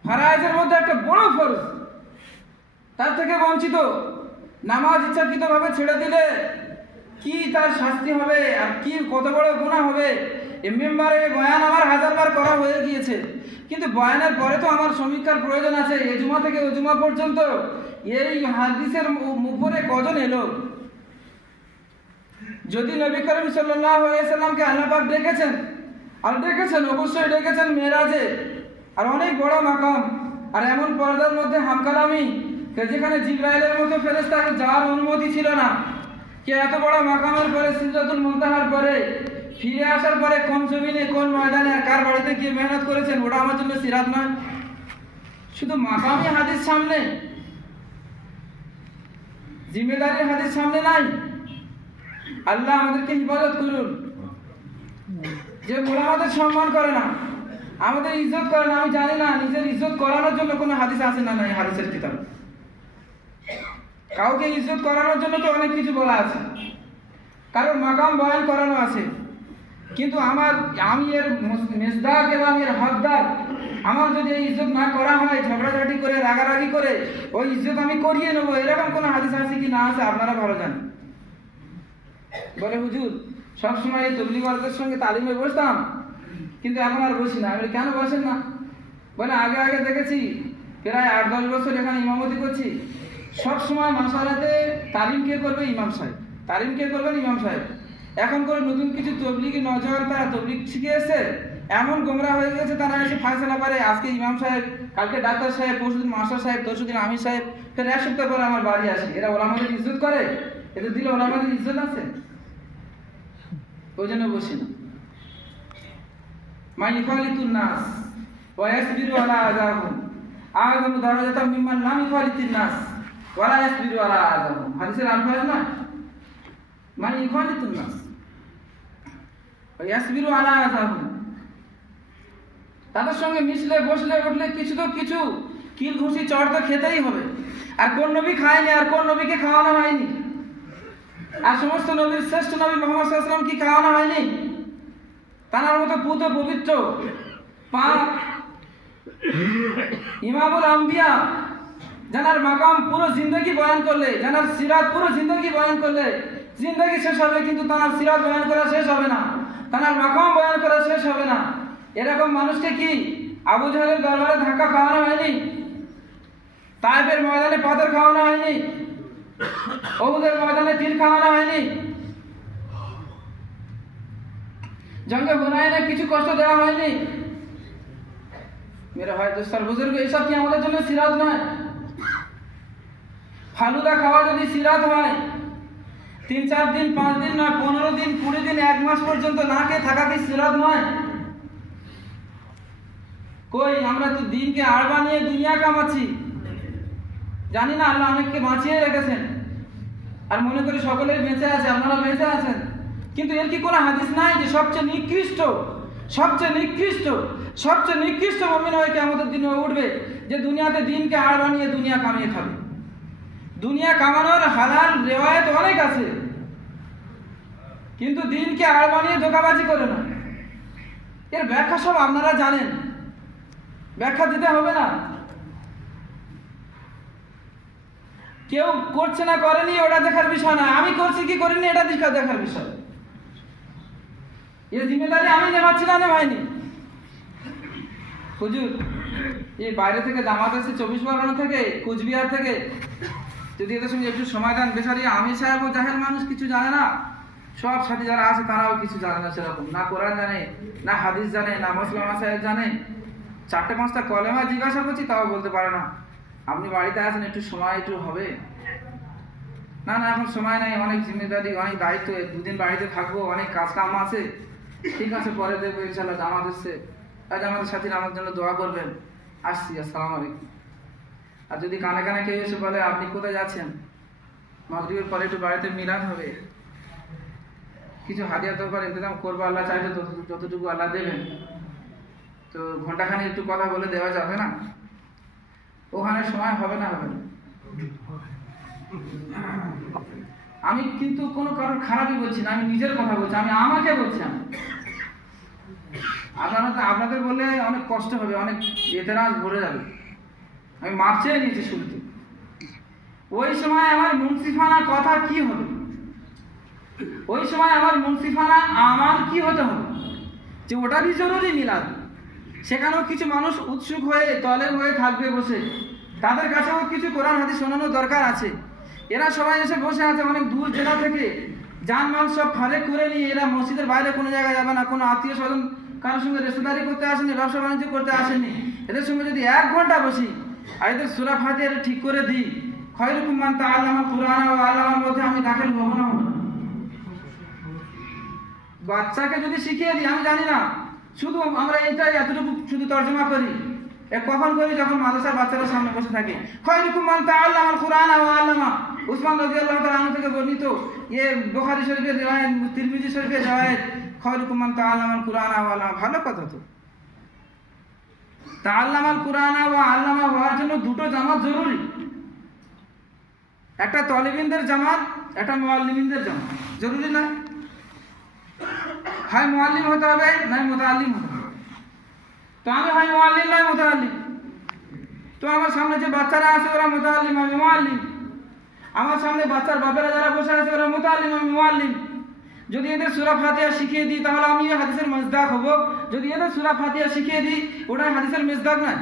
ফারায়েজের মধ্যে একটা বড় ফরজ, তার থেকে বঞ্চিত। নামাজ ইচ্ছাকৃতভাবে ছেড়ে দিলে কি তার শাস্তি হবে আর কি কত বড় গুনাহ হবে। এই মেম্বারে বয়ান আমার 1000 বার করা হয়ে গিয়েছে, কিন্তু বয়ানের পরে তো আমার সমীক্ষার প্রয়োজন আছে। এই জুমা থেকে ওই জুমা পর্যন্ত এই হাদিসের উপরে কজন এলো? যদি নবী করিম সাল্লাল্লাহু আলাইহি সাল্লামকে আল্লাহ পাক ডেকেছেন, আর ডেকেছেন অবশ্যই ডেকেছেন মেরাজে, আর অনেক বড় মাকাম, আর এমন পর্দার মধ্যে হামকালামি যেখানে জিবরাইলের মতো ফেরেশতার যাওয়ার অনুমতি ছিল না। কে এত বড় মাকামের পরে সিদরাতুল মুনতাহার পরে ফিরে আসার পরে কোন জমিনে কোন ময়দানে আর কার বাড়িতে গিয়ে মেহনত করেছেন, ওটা আমার জন্য সিরাত নয়। শুধু মাকামি হাদিস সামনে, জিম্মেদারির হাদিস সামনে নাই। আল্লাহ আমাদেরকে ইবাদত করুন। যে আমাদের সম্মান করে না, আমাদের ইজ্জত করে না, আমি জানি না নিজের ইজ্জত করানোর জন্য কোনো হাদিস আছে না নাই হাদিসের কিতাব। কাউকে ইজ্জত করানোর জন্য তো অনেক কিছু বলা আছে, কারোর মাকাম বয়ান করানো আছে, কিন্তু আমি এর মেজদাক এবং এর হকদার, আমার যদি এই ইজ্জত না করা হয়, ঝগড়াঝাটি করে রাগারাগি করে ওই ইজ্জত আমি করিয়ে নেবো, এরকম কোনো হাদিস আছে কি না আছে আপনারা ভালো জানেন। বলে হুজুর সবসময় এই তবলিগ ওয়ালাদের সঙ্গে তালিমে বসতাম, কিন্তু এখন আর বসি না। আমি কেন বসেন না? বলে আগে আগে দেখেছি, প্রায় 8-10 বছর এখানে ইমামতি করছি, সবসময় মাসালাতে তালিম কে করবে? ইমাম সাহেব। তালিম কে করবেন? ইমাম সাহেব। এখন করে নতুন কিছু তবলিগি নজওয়ান তারা তবলিগ শিখে এসে এমন গোমরা হয়ে গেছে, তারা এসে ফায়সালা পারে, আজকে ইমাম সাহেব, কালকে ডাক্তার সাহেব, পরশুদিন মাস্টার সাহেব, তরশুদিন আমির সাহেব, ফের 1 সপ্তাহ পরে আমার বাড়ি আসে। এরা ওলামাদের ইজ্জত করে? এদের দিলে ওলামাদের ইজ্জত আছে? ওই জন্য বসি না। মাই ইখালিতুন নাস ওয়া ইয়াসবিরু আলা আযাবুম আযামু দারাজাতাম মিম্মান লাম ইখালিতিন নাস ওয়া লা ইয়াসবিরু আলা আযাবুম। হাদিসের আলফাজ না, মাই ইখালিতুন নাস ওয়া ইয়াসবিরু আলা আযাবুম। তাদের সঙ্গে মিশলে বসলে উঠলে কিছু তো কিছু কিল ঘুষি চড় তো খেতেই হবে। আর কোন নবী খায়নি, আর কোন নবীকে খাওয়ানো হয়নি? আর সমস্ত নবীর শ্রেষ্ঠ নবী মুহাম্মদ সাল্লাল্লাহু আলাইহি ওয়াসাল্লাম কি খাওয়ানো হয়নি? তার মতো পুত পবিত্র পাক ইমামুল আম্বিয়া জানার মাকাম পুরো জিন্দগি বয়ান করলে, জানার সিরাত পুরো জিন্দগি বয়ান করলে জিন্দগি শেষ হবে, কিন্তু তার সিরাত বয়ান করা শেষ হবে না, তার মাকাম বয়ান করা শেষ হবে না। এরকম মানুষকে কি আবু জাহেলের দরবারে ধাক্কা খাওয়ানো হয়নি? তায়েফের ময়দানে পাথর খাওয়ানো হয়নি? উহুদের ময়দানে তীর খাওয়ানো হয়নি? জঙ্গে হুনাইনে কিছু কষ্ট দেওয়া হয়নি? মেরে ভাই দোস্তার বুজুর্গ, এসব কি আমাদের জন্য সিরাত নয়? ফালুদা খাওয়া যদি সিরাত হয়, 3-4 দিন 5 দিন নয়, 15 দিন 20 দিন 1 মাস পর্যন্ত না খেয়ে থাকা কি সিরাত নয়? কই আমরা তো দিনকে আড় বানিয়ে দুনিয়া কামাচ্ছি। জানি না আল্লাহ অনেককে বাঁচিয়ে রেখেছেন আর মনে করি সকলেই বেঁচে আছে, আপনারা বেঁচে আছেন, কিন্তু এর কি কোনো হাদিস নাই যে সবচেয়ে নিকৃষ্ট মুমিন হয়ে কিয়ামতের দিনে উঠবে যে দুনিয়াতে দিনকে আড় বানিয়ে দুনিয়া কামিয়ে খাবে? দুনিয়া কামানোর হালাল রিওয়ায়াত অনেক আছে, কিন্তু দিনকে আড় বানিয়ে ধোঁকাবাজি করে না। এর ব্যাখ্যা সব আপনারা জানেন, ব্যাখ্যা দিতে হবে না। কেউ করছে না করেনি ওটা দেখার বিষয় না, আমি করছি কি করিনি এটা দেখার বিষয়। এর জিম্মেদারি আমি নেভাচ্ছি না নেভাইনি। হুজুর এই বাইরে থেকে জামাত এসে 24 পরগনা থেকে কুচবিহার থেকে, যদি এদের সঙ্গে একটু সময় দেন, বেচারি আমি সাহেব ও জাহেল মানুষ, কিছু জানে না। সব সাথী যারা আছে তারাও কিছু জানে না, সেরকম না কোরআন জানে, না হাদিস জানে, না মুসলিম সাহেব জানে। 4-5টা কলেমা জিজ্ঞাসা করছি তাও বলতে পারে না। আপনি বাড়িতে আছেন, একটু সময় একটু হবে না? না এখন সময় নাই, অনেক জিম্মেদারি, অনেক দায়িত্ব, 2 দিন বাড়িতে থাকবো, অনেক কাজ কাম আছে। ঠিক আছে পরে দেবো ইনশাল্লাহ, জামাত এসছে, আজ আমাদের সাথীরা আমার জন্য দোয়া করবেন, আসছি, আসসালামু আলাইকুম। আর যদি কানে কানে কেউ এসে বলে আপনি কোথায় যাচ্ছেন, মাগরিবের পরে একটু বাড়িতে মিলাদ হবে, কিছু হাদিয়া তরকার ইন্তজাম করবো, আল্লাহ চাইলে যতটুকু আল্লাহ দেবেন, তো ঘন্টাখানি একটু কথা বলে দেওয়া যাবে না? ওখানে সময় হবে না? হবে না। আমি কিন্তু কোনো কারোর খারাপই বলছি না, আমি নিজের কথা বলছি, আমি আমাকে বলছি। আপনাদের বললে অনেক কষ্ট হবে, অনেক এতেরাজ ভরে যাবে। আমি মাপ চেয়ে নিয়েছি শুরুতে। ওই সময় আমার মুন্সিফানা কথা কি হবে? ওই সময় আমার মুন্সিফানা আমার কি হতে হবে যে ওটারই জরুরি মিলাদ। সেখানেও কিছু মানুষ উৎসুক হয়ে তলে হয়ে থাকবে বসে, তাদের কাছেও কিছু কোরআন হাদিস শোনানোর দরকার আছে। এরা সবাই এসে বসে আছে অনেক দূর জেলা থেকে, যানবাহন সব ফারেক করে নিয়ে, এরা মসজিদের বাইরে কোনো জায়গায় যাবে না, কোনো আত্মীয় স্বজন কারোর সঙ্গে রেস্তাদারি করতে আসেনি, ব্যবসা বাণিজ্য করতে আসেনি। এদের সঙ্গে যদি 1 ঘন্টা বসি আর এদের সূরা ফাতিহা ঠিক করে দিই, খায়রুকুম মান তাআল্লামাল কুরআন ওয়া আল্লামার মধ্যে আমি দাখিল হব না? বাচ্চাকে যদি শিখিয়ে দিই, আমি জানি না, শুধু আমরা এতটুকু শুধু তর্জমা করি, কখন করি? যখন মাদ্রাসার বাচ্চারা সামনে বসে থাকে। খায়রুকুম মান তাআল্লামাল কুরআন ওয়া আল্লামা, উসমান রাদিয়াল্লাহু তাআলা আনহু থেকে বর্ণিত, বুখারী শরীফের রিওয়ায়াত, তিরমিজি শরীফের রিওয়ায়াত, খায়রুকুম মান তাআল্লামাল কুরআন ওয়া আল্লামা। ভালো কথা তো। তাআল্লামাল কুরআন ওয়া আল্লামা হওয়ার জন্য 2টো জামাত জরুরি, একটা তালিবিনদের জামাত, একটা মুআল্লিমিনদের জামাত। জরুরি না? হয় মুআল্লিম হতে হবে, নয় মুতাআল্লিম হতে হবে। তো আমি হয় মুআল্লিম নয় মুতাআল্লিম। তো আমার সামনে যে বাচ্চারা আছে ওরা মুতাআল্লিম, আমি মুআল্লিম। আমার সামনে বাচ্চার বাপেরা যারা বসে আছে ওরা মুতাআল্লিম, আমি মুআল্লিম। যদি এদের সূরা ফাতিহা শিখিয়ে দিই তাহলে আমি হাদিসের মজদাক হব। যদি এদের সূরা ফাতিহা শিখিয়ে দিই ওটা হাদিসের মজদাক নয়।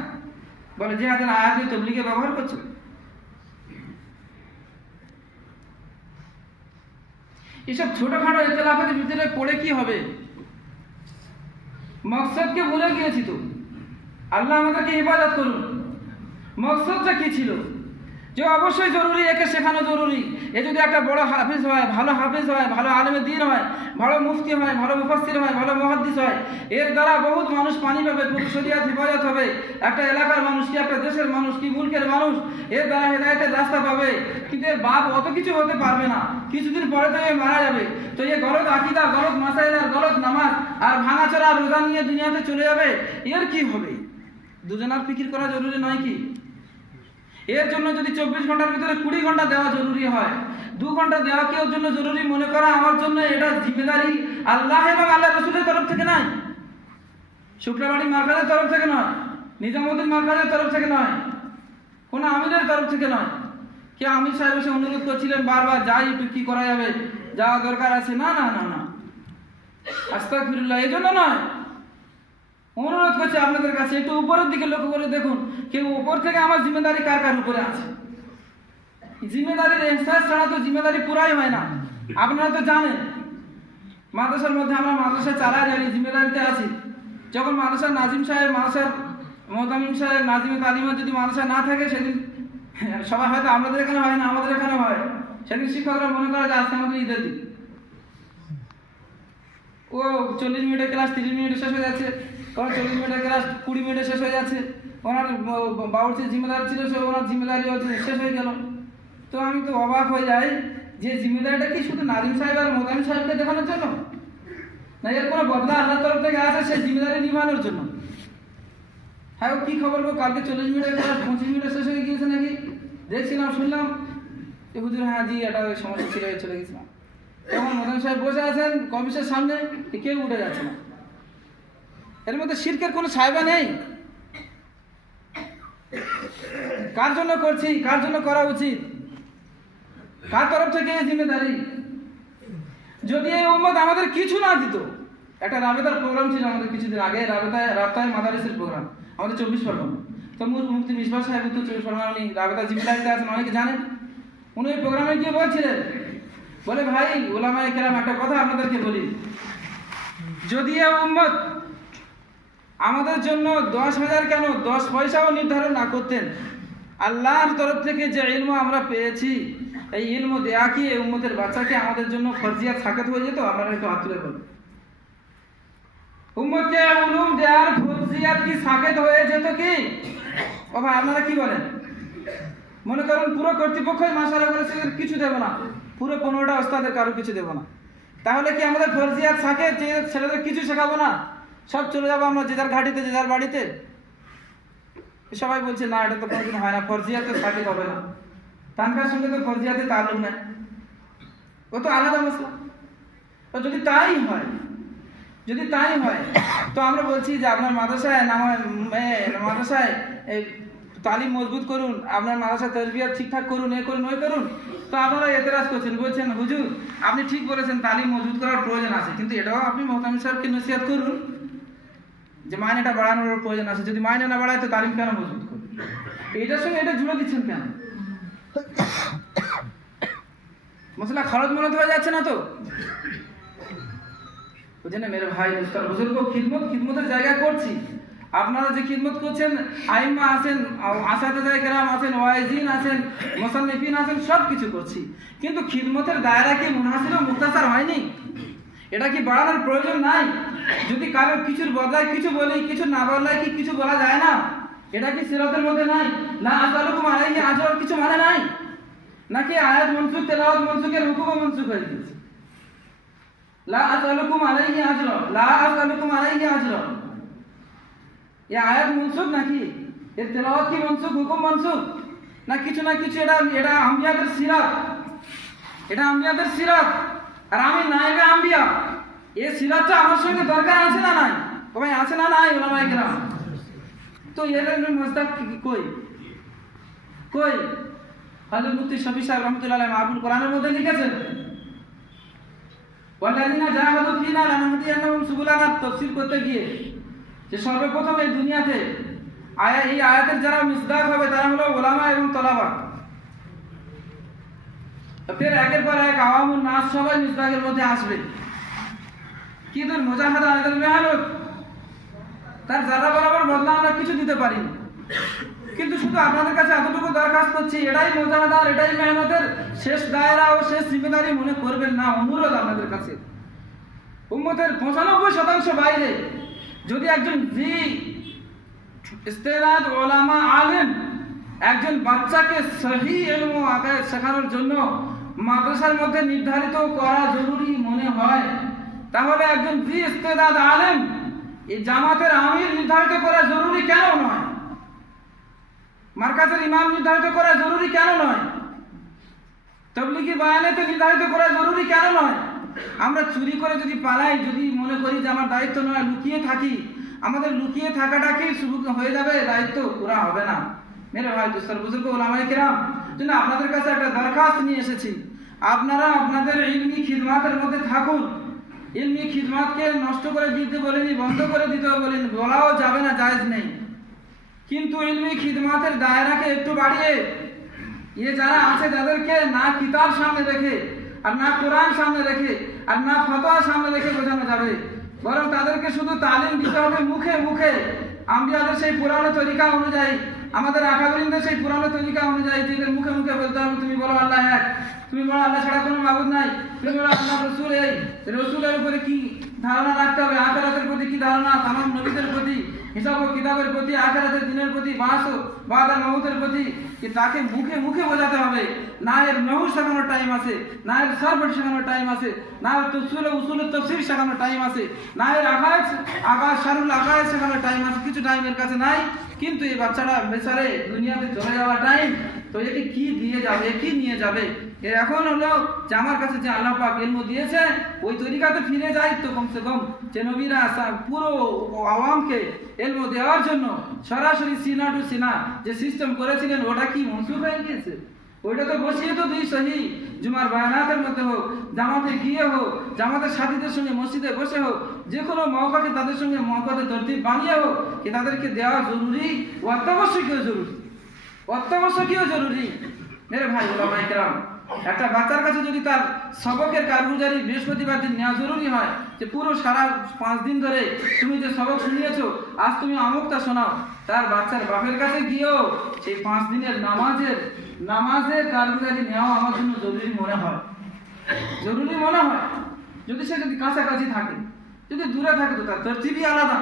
বলে যে হাতের আয়াত তাবলীগে ব্যবহার করছে। এসব ছোটখাটো ইখতিলাফের ভিতরে পড়ে কি হবে? মকসদকে ভুলে গিয়েছি তো। আল্লাহ আমাদেরকে হেফাজত করুন। মকসদটা কি ছিল? যে অবশ্যই জরুরি, একে শেখানো জরুরি। এ যদি একটা বড় হাফিজ হয়, ভালো হাফিজ হয়, ভালো আলেমে দ্বীন হয়, ভালো মুফতি হয়, ভালো মুফাসসির হয়, ভালো মুহাদ্দিস হয়, এর দ্বারা বহুত মানুষ পানি পাবে, পুরো শরিয়াত হেফাজত হবে। একটা এলাকার মানুষ কি, একটা দেশের মানুষ কি, মুলকের মানুষ এর দ্বারা হেদায়েতের রাস্তা পাবে। কিন্তু এর বাপ অত কিছু হতে পারবে না, কিছুদিন পরে তো এ মারা যাবে। তো এ গলত আকীদা, গলত মাসাইল আর গলত নামাজ আর ভাঙাচোরা রোজা নিয়ে দুনিয়াতে চলে যাবে, এর কি হবে? দুজনার ফিকির করা জরুরি নয় কি? এর জন্য যদি 24 ঘন্টার ভিতরে 20 ঘন্টা দেওয়া জরুরি হয়, 2 ঘন্টা দেওয়া কি ওর জন্য জরুরি মনে করা আমার জন্য এটা জিম্মেদারি আল্লাহ এবং আল্লাহ রসুলের তরফ থেকে নয়, শুক্রবাড়ি মার্কাজের তরফ থেকে নয়, নিজামুদ্দিন মার্কাজের তরফ থেকে নয়, কোনো আমিরের তরফ থেকে নয়। কে আমির সাহেব এসে অনুরোধ করছিলেন বারবার যাই একটু কি করা যাবে, যাওয়া দরকার আছে, না না না না, আস্তাগফিরুল্লাহ, এই জন্য নয়। অনুরোধ করছে আপনাদের কাছে একটু উপরের দিকে লক্ষ্য করে দেখুন, কেউ উপর থেকে আমার জিম্মেদারি কার কার উপরে আছে। জিম্মেদারির এহসাস ছাড়া তো জিম্মেদারি পুরাই হয় না। আপনারা তো জানেন মাদ্রাসার মধ্যে আমরা মাদ্রাসা চালা জানি, জিম্মেদারিতে আছি। যখন মাদ্রাসার নাজিম সাহেব, মাদ্রাসার মোহতামিম সাহেব, নাজিমে তালিমা যদি মাদ্রাসা না থাকে সেদিন সবাই হয়তো আমাদের এখানে হয় না, আমাদের এখানে হয়, সেদিন শিক্ষকরা মনে করে যে আজকে আমাদের ঈদের দিন। ও 40 মিনিটের ক্লাস 30 মিনিটে শেষ হয়ে যাচ্ছে, কারণ 40 মিনিটের ক্লাস 20 মিনিটে শেষ হয়ে যাচ্ছে। ওনার বাবুর্চির জিম্মেদারি ছিল, সে ওনার জিম্মেদারি শেষ হয়ে গেল। তো আমি তো অবাক হয়ে যাই যে জিম্মেদারিটা কি শুধু নাজিম সাহেব আর মোহতামিম সাহেবকে দেখানোর জন্য, না এর কোনো বদলা আল্লাহর তরফ থেকে আছে সেই জিম্মেদারি নিভানোর জন্য। হ্যাঁ, কি খবর গো, কালকে 40 মিনিটের ক্লাস 25 মিনিটে শেষ হয়ে গিয়েছে নাকি? দেখছিলাম, শুনলাম হুজুর, হ্যাঁ জি এটা সমস্যা ছিল, চলে গেছিলাম। তখন মোহতামিম সাহেব বসে আছেন কমিশনের সামনে, কেউ উঠে যাচ্ছে না। এর মধ্যে শিরকের কোনো ছাইবা নেই। কার জন্য করছি, কার জন্য করা উচিত, কার তরফ থেকে এই জিম্মেদারি? যদি এই উম্মত আমাদের কিছু না দিত, একটা রাবেতার প্রোগ্রাম ছিল আমাদের কিছুদিন আগে, রাবতায় মাদারিসের প্রোগ্রাম আমাদের 24 পরগনা। তো মুফতি মিসবাহ সাহেব উত্তর 24 পরগনা, উনি রাবেতার জিম্মেদারিতে আছেন, অনেকে জানেন। উনি ওই প্রোগ্রামে গিয়ে বলছিলেন, বলে ভাই ওলামায়ে কেরাম একটা কথা আপনাদেরকে বলি, যদি এই উম্মত আমাদের জন্য 10,000 কেন 10 পয়সাও নির্ধারণ না করতেন, আল্লাহর তরফ থেকে যে ইলম আমরা পেয়েছি, এই ইলম দেয়া কি এই উম্মতের বাচ্চাকে আমাদের জন্য ফরজিয়াত সাকাত হয়ে যেত? আপনারা একটু হাত তুলে বলুন, উম্মতকে উলুম দেওয়ার ফরজিয়াত কি সাকাত হয়ে যেত কি? ও ভাই আপনারা কি বলেন? মনে করুন পুরো কর্তৃপক্ষই মাশাআল্লাহ করেছে কিছু দেব না, পুরো 15টা ওস্তাদের কারো কিছু দেব না, তাহলে কি আমাদের ফরজিয়াত সাকাত ছেলেদের কিছু শেখাবো না? সব চলে যাবো আমরা যে যার ঘাটিতে, যে যার বাড়িতে? সবাই বলছে না, এটা তো কোনোদিন হয় না, ফরজিয়াতে সাকিব হবে না, তানকার সঙ্গে তো ফরজিয়াতে তাল্লুক নেই, ও তো আলাদা মশলা। তো যদি তাই হয়, যদি তাই হয়, তো আমরা বলছি যে আপনার মাদ্রাসায় মাদ্রাসায় এই তালিম মজবুত করুন, আপনার মাদ্রাসায় তারবিয়াত ঠিকঠাক করুন, এ করুন, ওই করুন। তো আপনারা এতরাজ করছেন, বলছেন হুজুর আপনি ঠিক বলেছেন তালিম মজবুত করার প্রয়োজন আছে, কিন্তু এটাও আপনি মোহতামিম সাহেবকে নসিহত করুন যে মাইনেটা বাড়ানোর প্রয়োজন আছে। যদি মাইনে না বাড়ায় তো তালিম কেন মজবুত করুন? এটার সঙ্গে এটা জুড়ে দিচ্ছেন কেন? মশলা খরচ মনে হয়ে যাচ্ছে না তো? বুঝলেন মেরে ভাই মুস্তার বুজুর্গ, খিদমতের জায়গা করছি। আপনারা যে খিদমত করছেন, আইম্মা আছেন, আসাতিজায়ে কেরাম আছেন, ওয়াইজিন আছেন, মুসান্নিফিন আছেন, সব কিছু করছি, কিন্তু খিদমতের দায়রা কি মুনাসিব ও মুক্তাসার হয়নি? এটা কি বাড়ানোর প্রয়োজন নাই? যদি কারো কিছুর বদলায় কিছু বলি, কিছু না বদলায় কি কিছু বলা যায় না? এটা কি সিরাতের মধ্যে নাই? না আসালুকুম আলাইহি আজর কিছু মানে নাই? নাকি আয়াত মনসুখ, তেলাওয়াত মনসুখের হুকুমও মনসুখ হয়ে গেছে? লা আসালুকুম আলাইহি আজর, লা আসালুকুম আলাইহি আজর, এই আয়াত মনসুখ নাকি? এর তেলাওয়াত কি মনসুখ, হুকুম মনসুখ? না কিছু না কিছু, এটা আম্বিয়াদের সিরাত, এটা আম্বিয়াদের সিরাত, আর আমি নায়েবে আম্বিয়া, এই সিরাতটা আমার সঙ্গে দরকার আছে না নাই? ও ভাই আছে না নাই ওলামায়ে কেরাম? তো এর মজদা কই কই? হযরত মুফতি শফি সাহেব রাহমাতুল্লাহ আলাইহি আবুল কোরআনের মধ্যে লিখেছেন, ওয়াল্লাযিনা জাহাদু ফিনা লানাহদিয়ান্নাহুম সুবুলানা, তাফসীর করতে গিয়ে যে সর্বপ্রথম এই দুনিয়াতে এই আয়াতের যারা মিসদাক হবে তারা হলো ওলামা এবং তলাবা। ফের একের পর এক আওয়ামুন নাস সবাই মিসদাকের মধ্যে আসবে। কি তোর মুজাহাদা, এদের মেহনত, তার যারা বরাবর বদলা আমরা কিছু দিতে পারিনি, কিন্তু শুধু আপনাদের কাছে এতটুকু দরখাস্ত করছি, এটাই মুজাহাদার, এটাই মেহনতের শেষ দায়রা ও শেষ জিম্মেদারি মনে করবেন না। অনুরোধ আপনাদের কাছে, উম্মতের 95% বাইরে যদি একজন জি ইস্তেদাদ ওলামা আলেম একজন বাচ্চাকে সহি ইলম ও আকায়েদ শেখানোর জন্য মাদ্রাসার মধ্যে নির্ধারিত করা জরুরি মনে হয়, তাহলে একজন জি ইস্তেদাদ আলেম এই জামাতের আমির নির্ধারিত করা জরুরি কেন নয়? মার্কাজের ইমাম নির্ধারিত করা জরুরি কেন নয়? তবলিগি বয়ানে তো নির্ধারিত করা জরুরি কেন নয়? আমরা চুরি করে যদি পালাই, যদি মনে করি যে আমার দায়িত্ব নয়, লুকিয়ে থাকি, আমাদের লুকিয়ে থাকাটাকেই শুরু হয়ে যাবে, দায়িত্ব পুরা হবে না। মেরে ভাই দোস্তর বুজুর্গ ওলামায়ে কেরাম, জন্য আপনাদের কাছে একটা দরখাস্ত নিয়ে এসেছি, আপনারা আপনাদের ইলমি খিদমাতের মধ্যে থাকুন। ইলমি খিদমাতকে নষ্ট করে দিতে বলেনি, বন্ধ করে দিতে বলেন, বলাও যাবে না, জায়েজ নেই। কিন্তু ইলমি খিদমাতের দায়রাকে একটু বাড়িয়ে যারা আছে তাদেরকে না কিতাব সামনে রেখে, আর না কোরআন সামনে রেখে, আর না ফতোয়া সামনে রেখে বোঝানো যাবে, বরং তাদেরকে শুধু তালিম দিতে হবে মুখে মুখে, আম্বিয়াদের সেই পুরানো তরিকা অনুযায়ী, আমাদের আকাবিরিনদের সেই পুরানো তরিকা অনুযায়ী, যেদের মুখে মুখে বলতে হবে তুমি বলো আল্লাহ এক, তুমি বলো আল্লাহ ছাড়া কোনো মাবুদ নাই, তুমি বলো আল্লাহ রসুল এই, রসুলের উপরে কি ধারণা রাখতে হবে, আখিরাতের প্রতি কি ধারণা, তামাম নবীদের প্রতি, হিসাব ও কিতাবের প্রতি, আখিরাতের দিনের প্রতি, বাস ও বাদার মাউতের প্রতি, কি তাকে মুখে মুখে বোঝাতে হবে। না এর নহু শেখানোর টাইম আছে, না এর সরবট শেখানোর টাইম আছে, না এর উসুলের তাফসীর শেখানোর টাইম আছে, না এর আকাশ শারুল আকাশ শেখানোর টাইম আছে, কিছু টাইম এর কাছে নাই। কিন্তু এই বাচ্চাটা বেচারে দুনিয়াতে চলে যাওয়া টাইম, তো একে কি দিয়ে যাবে, কি নিয়ে যাবে? এর এখন হলো যে আমার কাছে যে আল্লাহ পাক ইলম দিয়েছে, ওই তরিকাতে ফিরে যাই, তো কমসে কম যে নবীরা পুরো আওয়ামকে ইলম দেওয়ার জন্য সরাসরি সিনা টু সিনা যে সিস্টেম করেছিলেন, ওটা কি মনসুখ হয়ে গিয়েছে? ওইটা তো বসিয়ে তো দুই সহি জুমার বায়ানাতের মধ্যে হোক, জামাতে গিয়ে হোক, জামাতের সাথীদের সঙ্গে মসজিদে বসে হোক, যে কোনো মওকাকে তাদের সঙ্গে মওকাতে তরতিব বানিয়ে হোক, কি তাদেরকে দেওয়া জরুরি, অত্যাবশ্যকীয় জরুরি, অত্যাবশ্যকীয় জরুরি। মেরে ভাই ওলামায়ে কেরাম, একটা বাচ্চার কাছে যদি তার সবকের কারগুজারি বৃহস্পতিবার দিন নেওয়া জরুরি হয়, যে পুরো সারা 5 দিন ধরে তুমি যে সবক শুনিয়েছো, আজ তুমি আমুকটা শোনাও, তার বাচ্চার বাপের কাছে গিয়েও সেই 5 দিনের নামাজের কারগুজারি নেওয়া আমার জন্য জরুরি মনে হয়, জরুরি মনে হয়। যদি সে যদি কাছাকাছি থাকে, যদি দূরে থাকে তো তার তরতিবই আলাদা,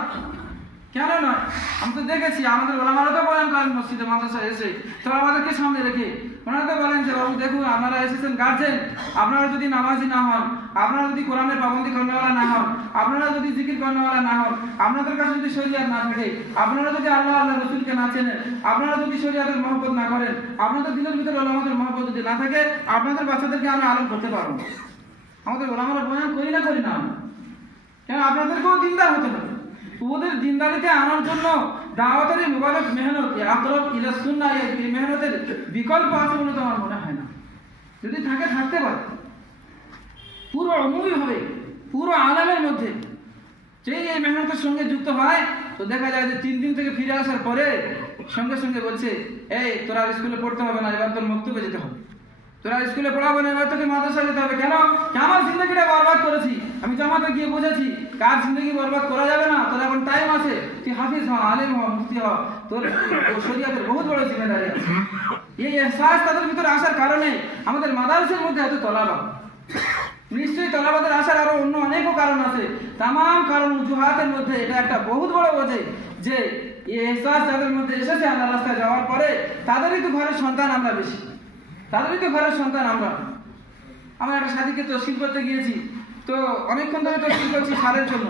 কেন নয়? আমি তো দেখেছি আমাদের ওলামারা তো বলেন কারণ মসজিদে মাদ্রাসায় এসে তো আমাদেরকে সামনে রেখে ওনারা তো বলেন যে বাবু দেখুন, আপনারা এসেছেন গার্জেন, আপনারা যদি নামাজি না হন, আপনারা যদি কোরআনের পাবন্দি করেওয়ালা না হন, আপনারা যদি জিকির করেওয়ালা না হন, আপনাদের কাছে যদি শরিয়াত না থাকে, আপনারা যদি আল্লাহ আল্লাহ রসুলকে না চেনেন, আপনারা যদি শরিয়াতের মহব্বত না করেন, আপনাদের দিনের ভিতরে ওলামাদের মহব্বত যদি না থাকে, আপনাদের বাচ্চাদেরকে আমরা আলোক করতে পারবো না। আমাদের ওলামারা বয়ান করি না কেন? আপনাদেরকেও দিনদার হতে হবে। ওদের দিনদারিতে আনার জন্য দাওয়াতের এই মুবারক মেহনত, আকরাব ইলা সুন্নাহ, এই মেহনতের বিকল্প আছে বলে তো আমার মনে হয় না। যদি থাকে, থাকতে পারে, পুরো অমূল্য হবে, পুরো আলামের মধ্যে যেই এই মেহনতের সঙ্গে যুক্ত হয়, তো দেখা যায় যে 3 দিন থেকে ফিরে আসার পরে সঙ্গে সঙ্গে বলছে, এই তোরা স্কুলে পড়তে হবে না, এবার তোর মক্তবে যেতে হবে, তোরা স্কুলে পড়াবো না, এবার তোকে মাদ্রাসায় যেতে হবে। কেন? আমার জিন্দগিটা বরবাদ করেছি, আমি জামাতে গিয়ে বুঝেছি কার জিন্দগি বরবাদ করা যাবে না। তোর এখন টাইম আছে, তুই হাফিজ হ, আলেম হ, মুফতি হ, তোর শরিয়াতের বহুত বড় জিম্মেদারি আছে। এই এহসাস তাদের ভিতরে আসার কারণে আমাদের মাদ্রাসার মধ্যে এত তলাবাদ। নিশ্চয়ই তলাবাদের আসার আরো অন্য অনেকও কারণ আছে, তাম কারণ উজুহাতের মধ্যে এটা একটা বহুত বড় বোঝে যে এই এহসাস তাদের মধ্যে এসেছে আল্লাহ রাস্তায় যাওয়ার পরে, তাদেরই তো ঘরের সন্তান আমরা বেশি, তাদেরই তো ঘরের সন্তান আমরা। আমরা একটা সাথীকে তশকিল করতে গিয়েছি, তো অনেকক্ষণ ধরে তশকিল করছি সারের জন্য,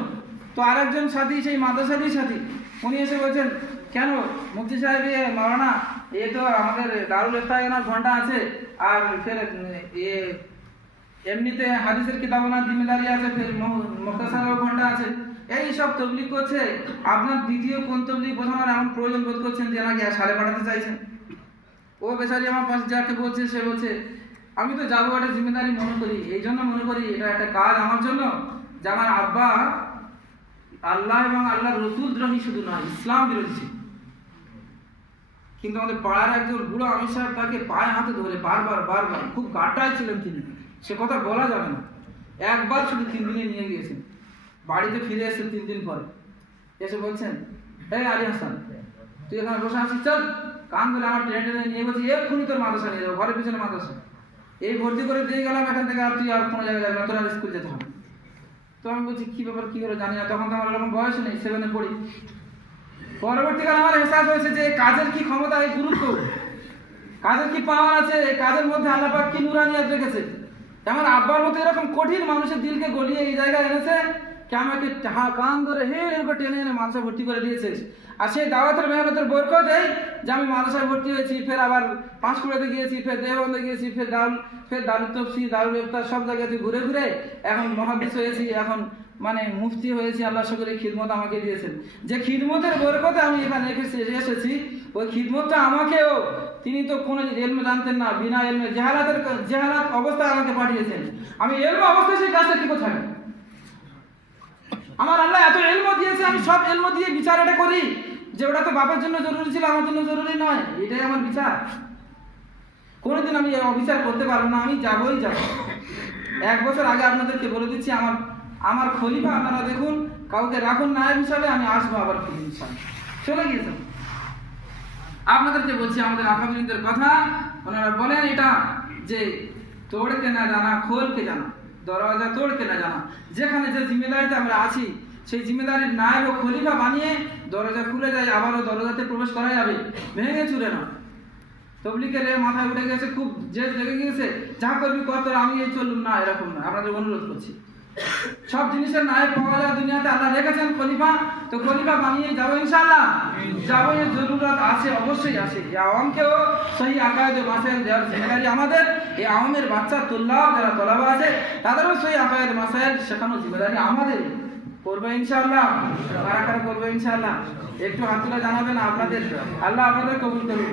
তো আরেকজন সাথী, সেই মাদ্রাসারই সাথী, উনি এসে বলছেন, কেন মুফতি সাহেব মাওলানা, এ তো আমাদের দারুল ইফতার ঘন্টা আছে, আর ফের এমনিতে হাদিসের কিতাবানার জিম্মেদারি আছে, ফের মুখতাসারের ঘন্টা আছে, এই সব তবলিগ করছে, আপনার দ্বিতীয় কোন তবলিগ বোঝানোর এমন প্রয়োজন বোধ করছেন যে নাকি সারে পাঠাতে চাইছেন? ও বেচারি আমার পাশে যাকে বলছে, সে বলছে আমি তো যাবো, একটা জিম্মেদারি মনে করি, এই জন্য মনে করি এটা একটা কাজ আমার জন্য, যে আমার আব্বা আল্লাহ এবং আল্লাহ রসুল দ্রোহী শুধু নয়, ইসলাম বিরোধী ছিল। কিন্তু আমাদের পাড়ার একজন বুড়ো আমির সাহেব তাকে পায়ে হাতে ধরে বারবার, খুব গাটায় ছিলেন তিনি, সে কথা বলা যাবে না, একবার শুধু 3 দিনে নিয়ে গিয়েছেন, বাড়িতে ফিরে এসে 3 দিন পরে এসে বলছেন, এই আলী হাসান, তুই এখানে বসে আছিস, চল, কান ধরে আমার ট্রেনে নিয়ে বলছি, এক্ষুনি তোর মাদ্রাসা নিয়ে যাবো, ঘরের পিছনে মাদ্রাসা, এই ভর্তি করে দিয়ে গেলাম এখান থেকে, আর তুই আর কোনো জায়গায় যাবি না, তোর আর স্কুল যেতে হবে। তো আমি বলছি কি ব্যাপার, কি করে জানি না, তখন তো আমার এরকম বয়স নেই, 7-এ পড়ি। পরবর্তীকালে আমার এহসাস হয়েছে যে কাজের কি ক্ষমতা, এই গুরুত্ব, কাজের কি পাওয়ার আছে, এই কাজের মধ্যে আল্লাহ পাক কি নুরানিয়াত রেখেছে। আমার আব্বার মতো এরকম কঠিন মানুষের দিলকে গলিয়ে এই জায়গায় এনেছে, কে আমাকে কান ধরে হের করে টেনে এনে মাদ্রাসায় ভর্তি করে দিয়েছে। আর সেই দাওয়াতের মেহনতের বরকত এই যে আমি মাদ্রাসায় ভর্তি হয়েছি, ফের আবার পাঁশকুড়াতে গিয়েছি, ফের দেওবন্দে গিয়েছি, ফের দারুল তফসির, দারুল ইফতার সব জায়গাতে ঘুরে ঘুরে এখন মুহাদ্দিস হয়েছি, এখন মানে মুফতি হয়েছি। আল্লাহ শুকর এই খিদমত আমাকে দিয়েছেন। যে খিদমতের বরকতে আমি এখানে এসেছি, ওই খিদমতটা আমাকেও, তিনি তো কোনো ইলম জানতেন না, বিনা ইলমে জেহালাত অবস্থায় আমাকে পাঠিয়েছেন। আমি ইলম অবস্থায় সেই কাজটা কি কোথায়? আমার আল্লাহ এত ইলম দিয়েছে, আমি সব ইলম দিয়ে বিচার এটা করি যে ওটা তো বাপের জন্য জরুরি ছিল, আমার জন্য জরুরি নয়, এটাই আমার বিচার। কোনোদিন আমি অবিচার করতে পারবো না, আমি যাবই যাব। 1 বছর আগে আপনাদেরকে বলে দিচ্ছি, আমার খলিফা আপনারা দেখুন, কাউকে রাখুন নায়েব হিসাবে, আমি আসবো আবার ফিরে ইনশাআল্লাহ। চলে গিয়েছেন। আপনাদেরকে বলছি আমাদের আকাবিরদের কথা, ওনারা বলেন এটা যে তোড়কে না জানা খোলকে জানা, দরওয়াজা তোড়কে না জানা। যেখানে যে জিম্মেদারিতে আমরা আছি, সেই জিম্মেদারির নায়েব ও খলিফা বানিয়ে দরজা খুলে যায়, আবারও দরজাতে প্রবেশ করা যাবে, ভেঙে চুরে না। তবলিগের মাথায় উঠে গেছে, খুব জেদ লেগে গিয়েছে, যা করবি কত, আমি এই চলুন না, এরকম না। আপনাদের অনুরোধ করছি, সব জিনিসের নায়েব পাওয়া যায় দুনিয়াতে, আল্লাহ রেখেছেন খলিফা, তো খলিফা বানিয়ে যাবো ইনশাআল্লাহ। যাবো, এর জরুরত আছে, অবশ্যই আছে। এই আওয়ামকেও সহি আকায়েদে মাসাইল দেওয়ার জিম্মেদারি আমাদের। এই আওয়ামের বাচ্চা তুল্লাহ যারা তলাবা আছে, তাদেরও সহি আকায়েদে মাসাইল শেখানোর জিম্মেদারি আমাদের। করবে ইনশাআল্লাহ, কারা কারা করবে ইনশাআল্লাহ? একটু হাত তুলে জানাবেন আপনাদের, আল্লাহ আপনাদের কবুল করুন।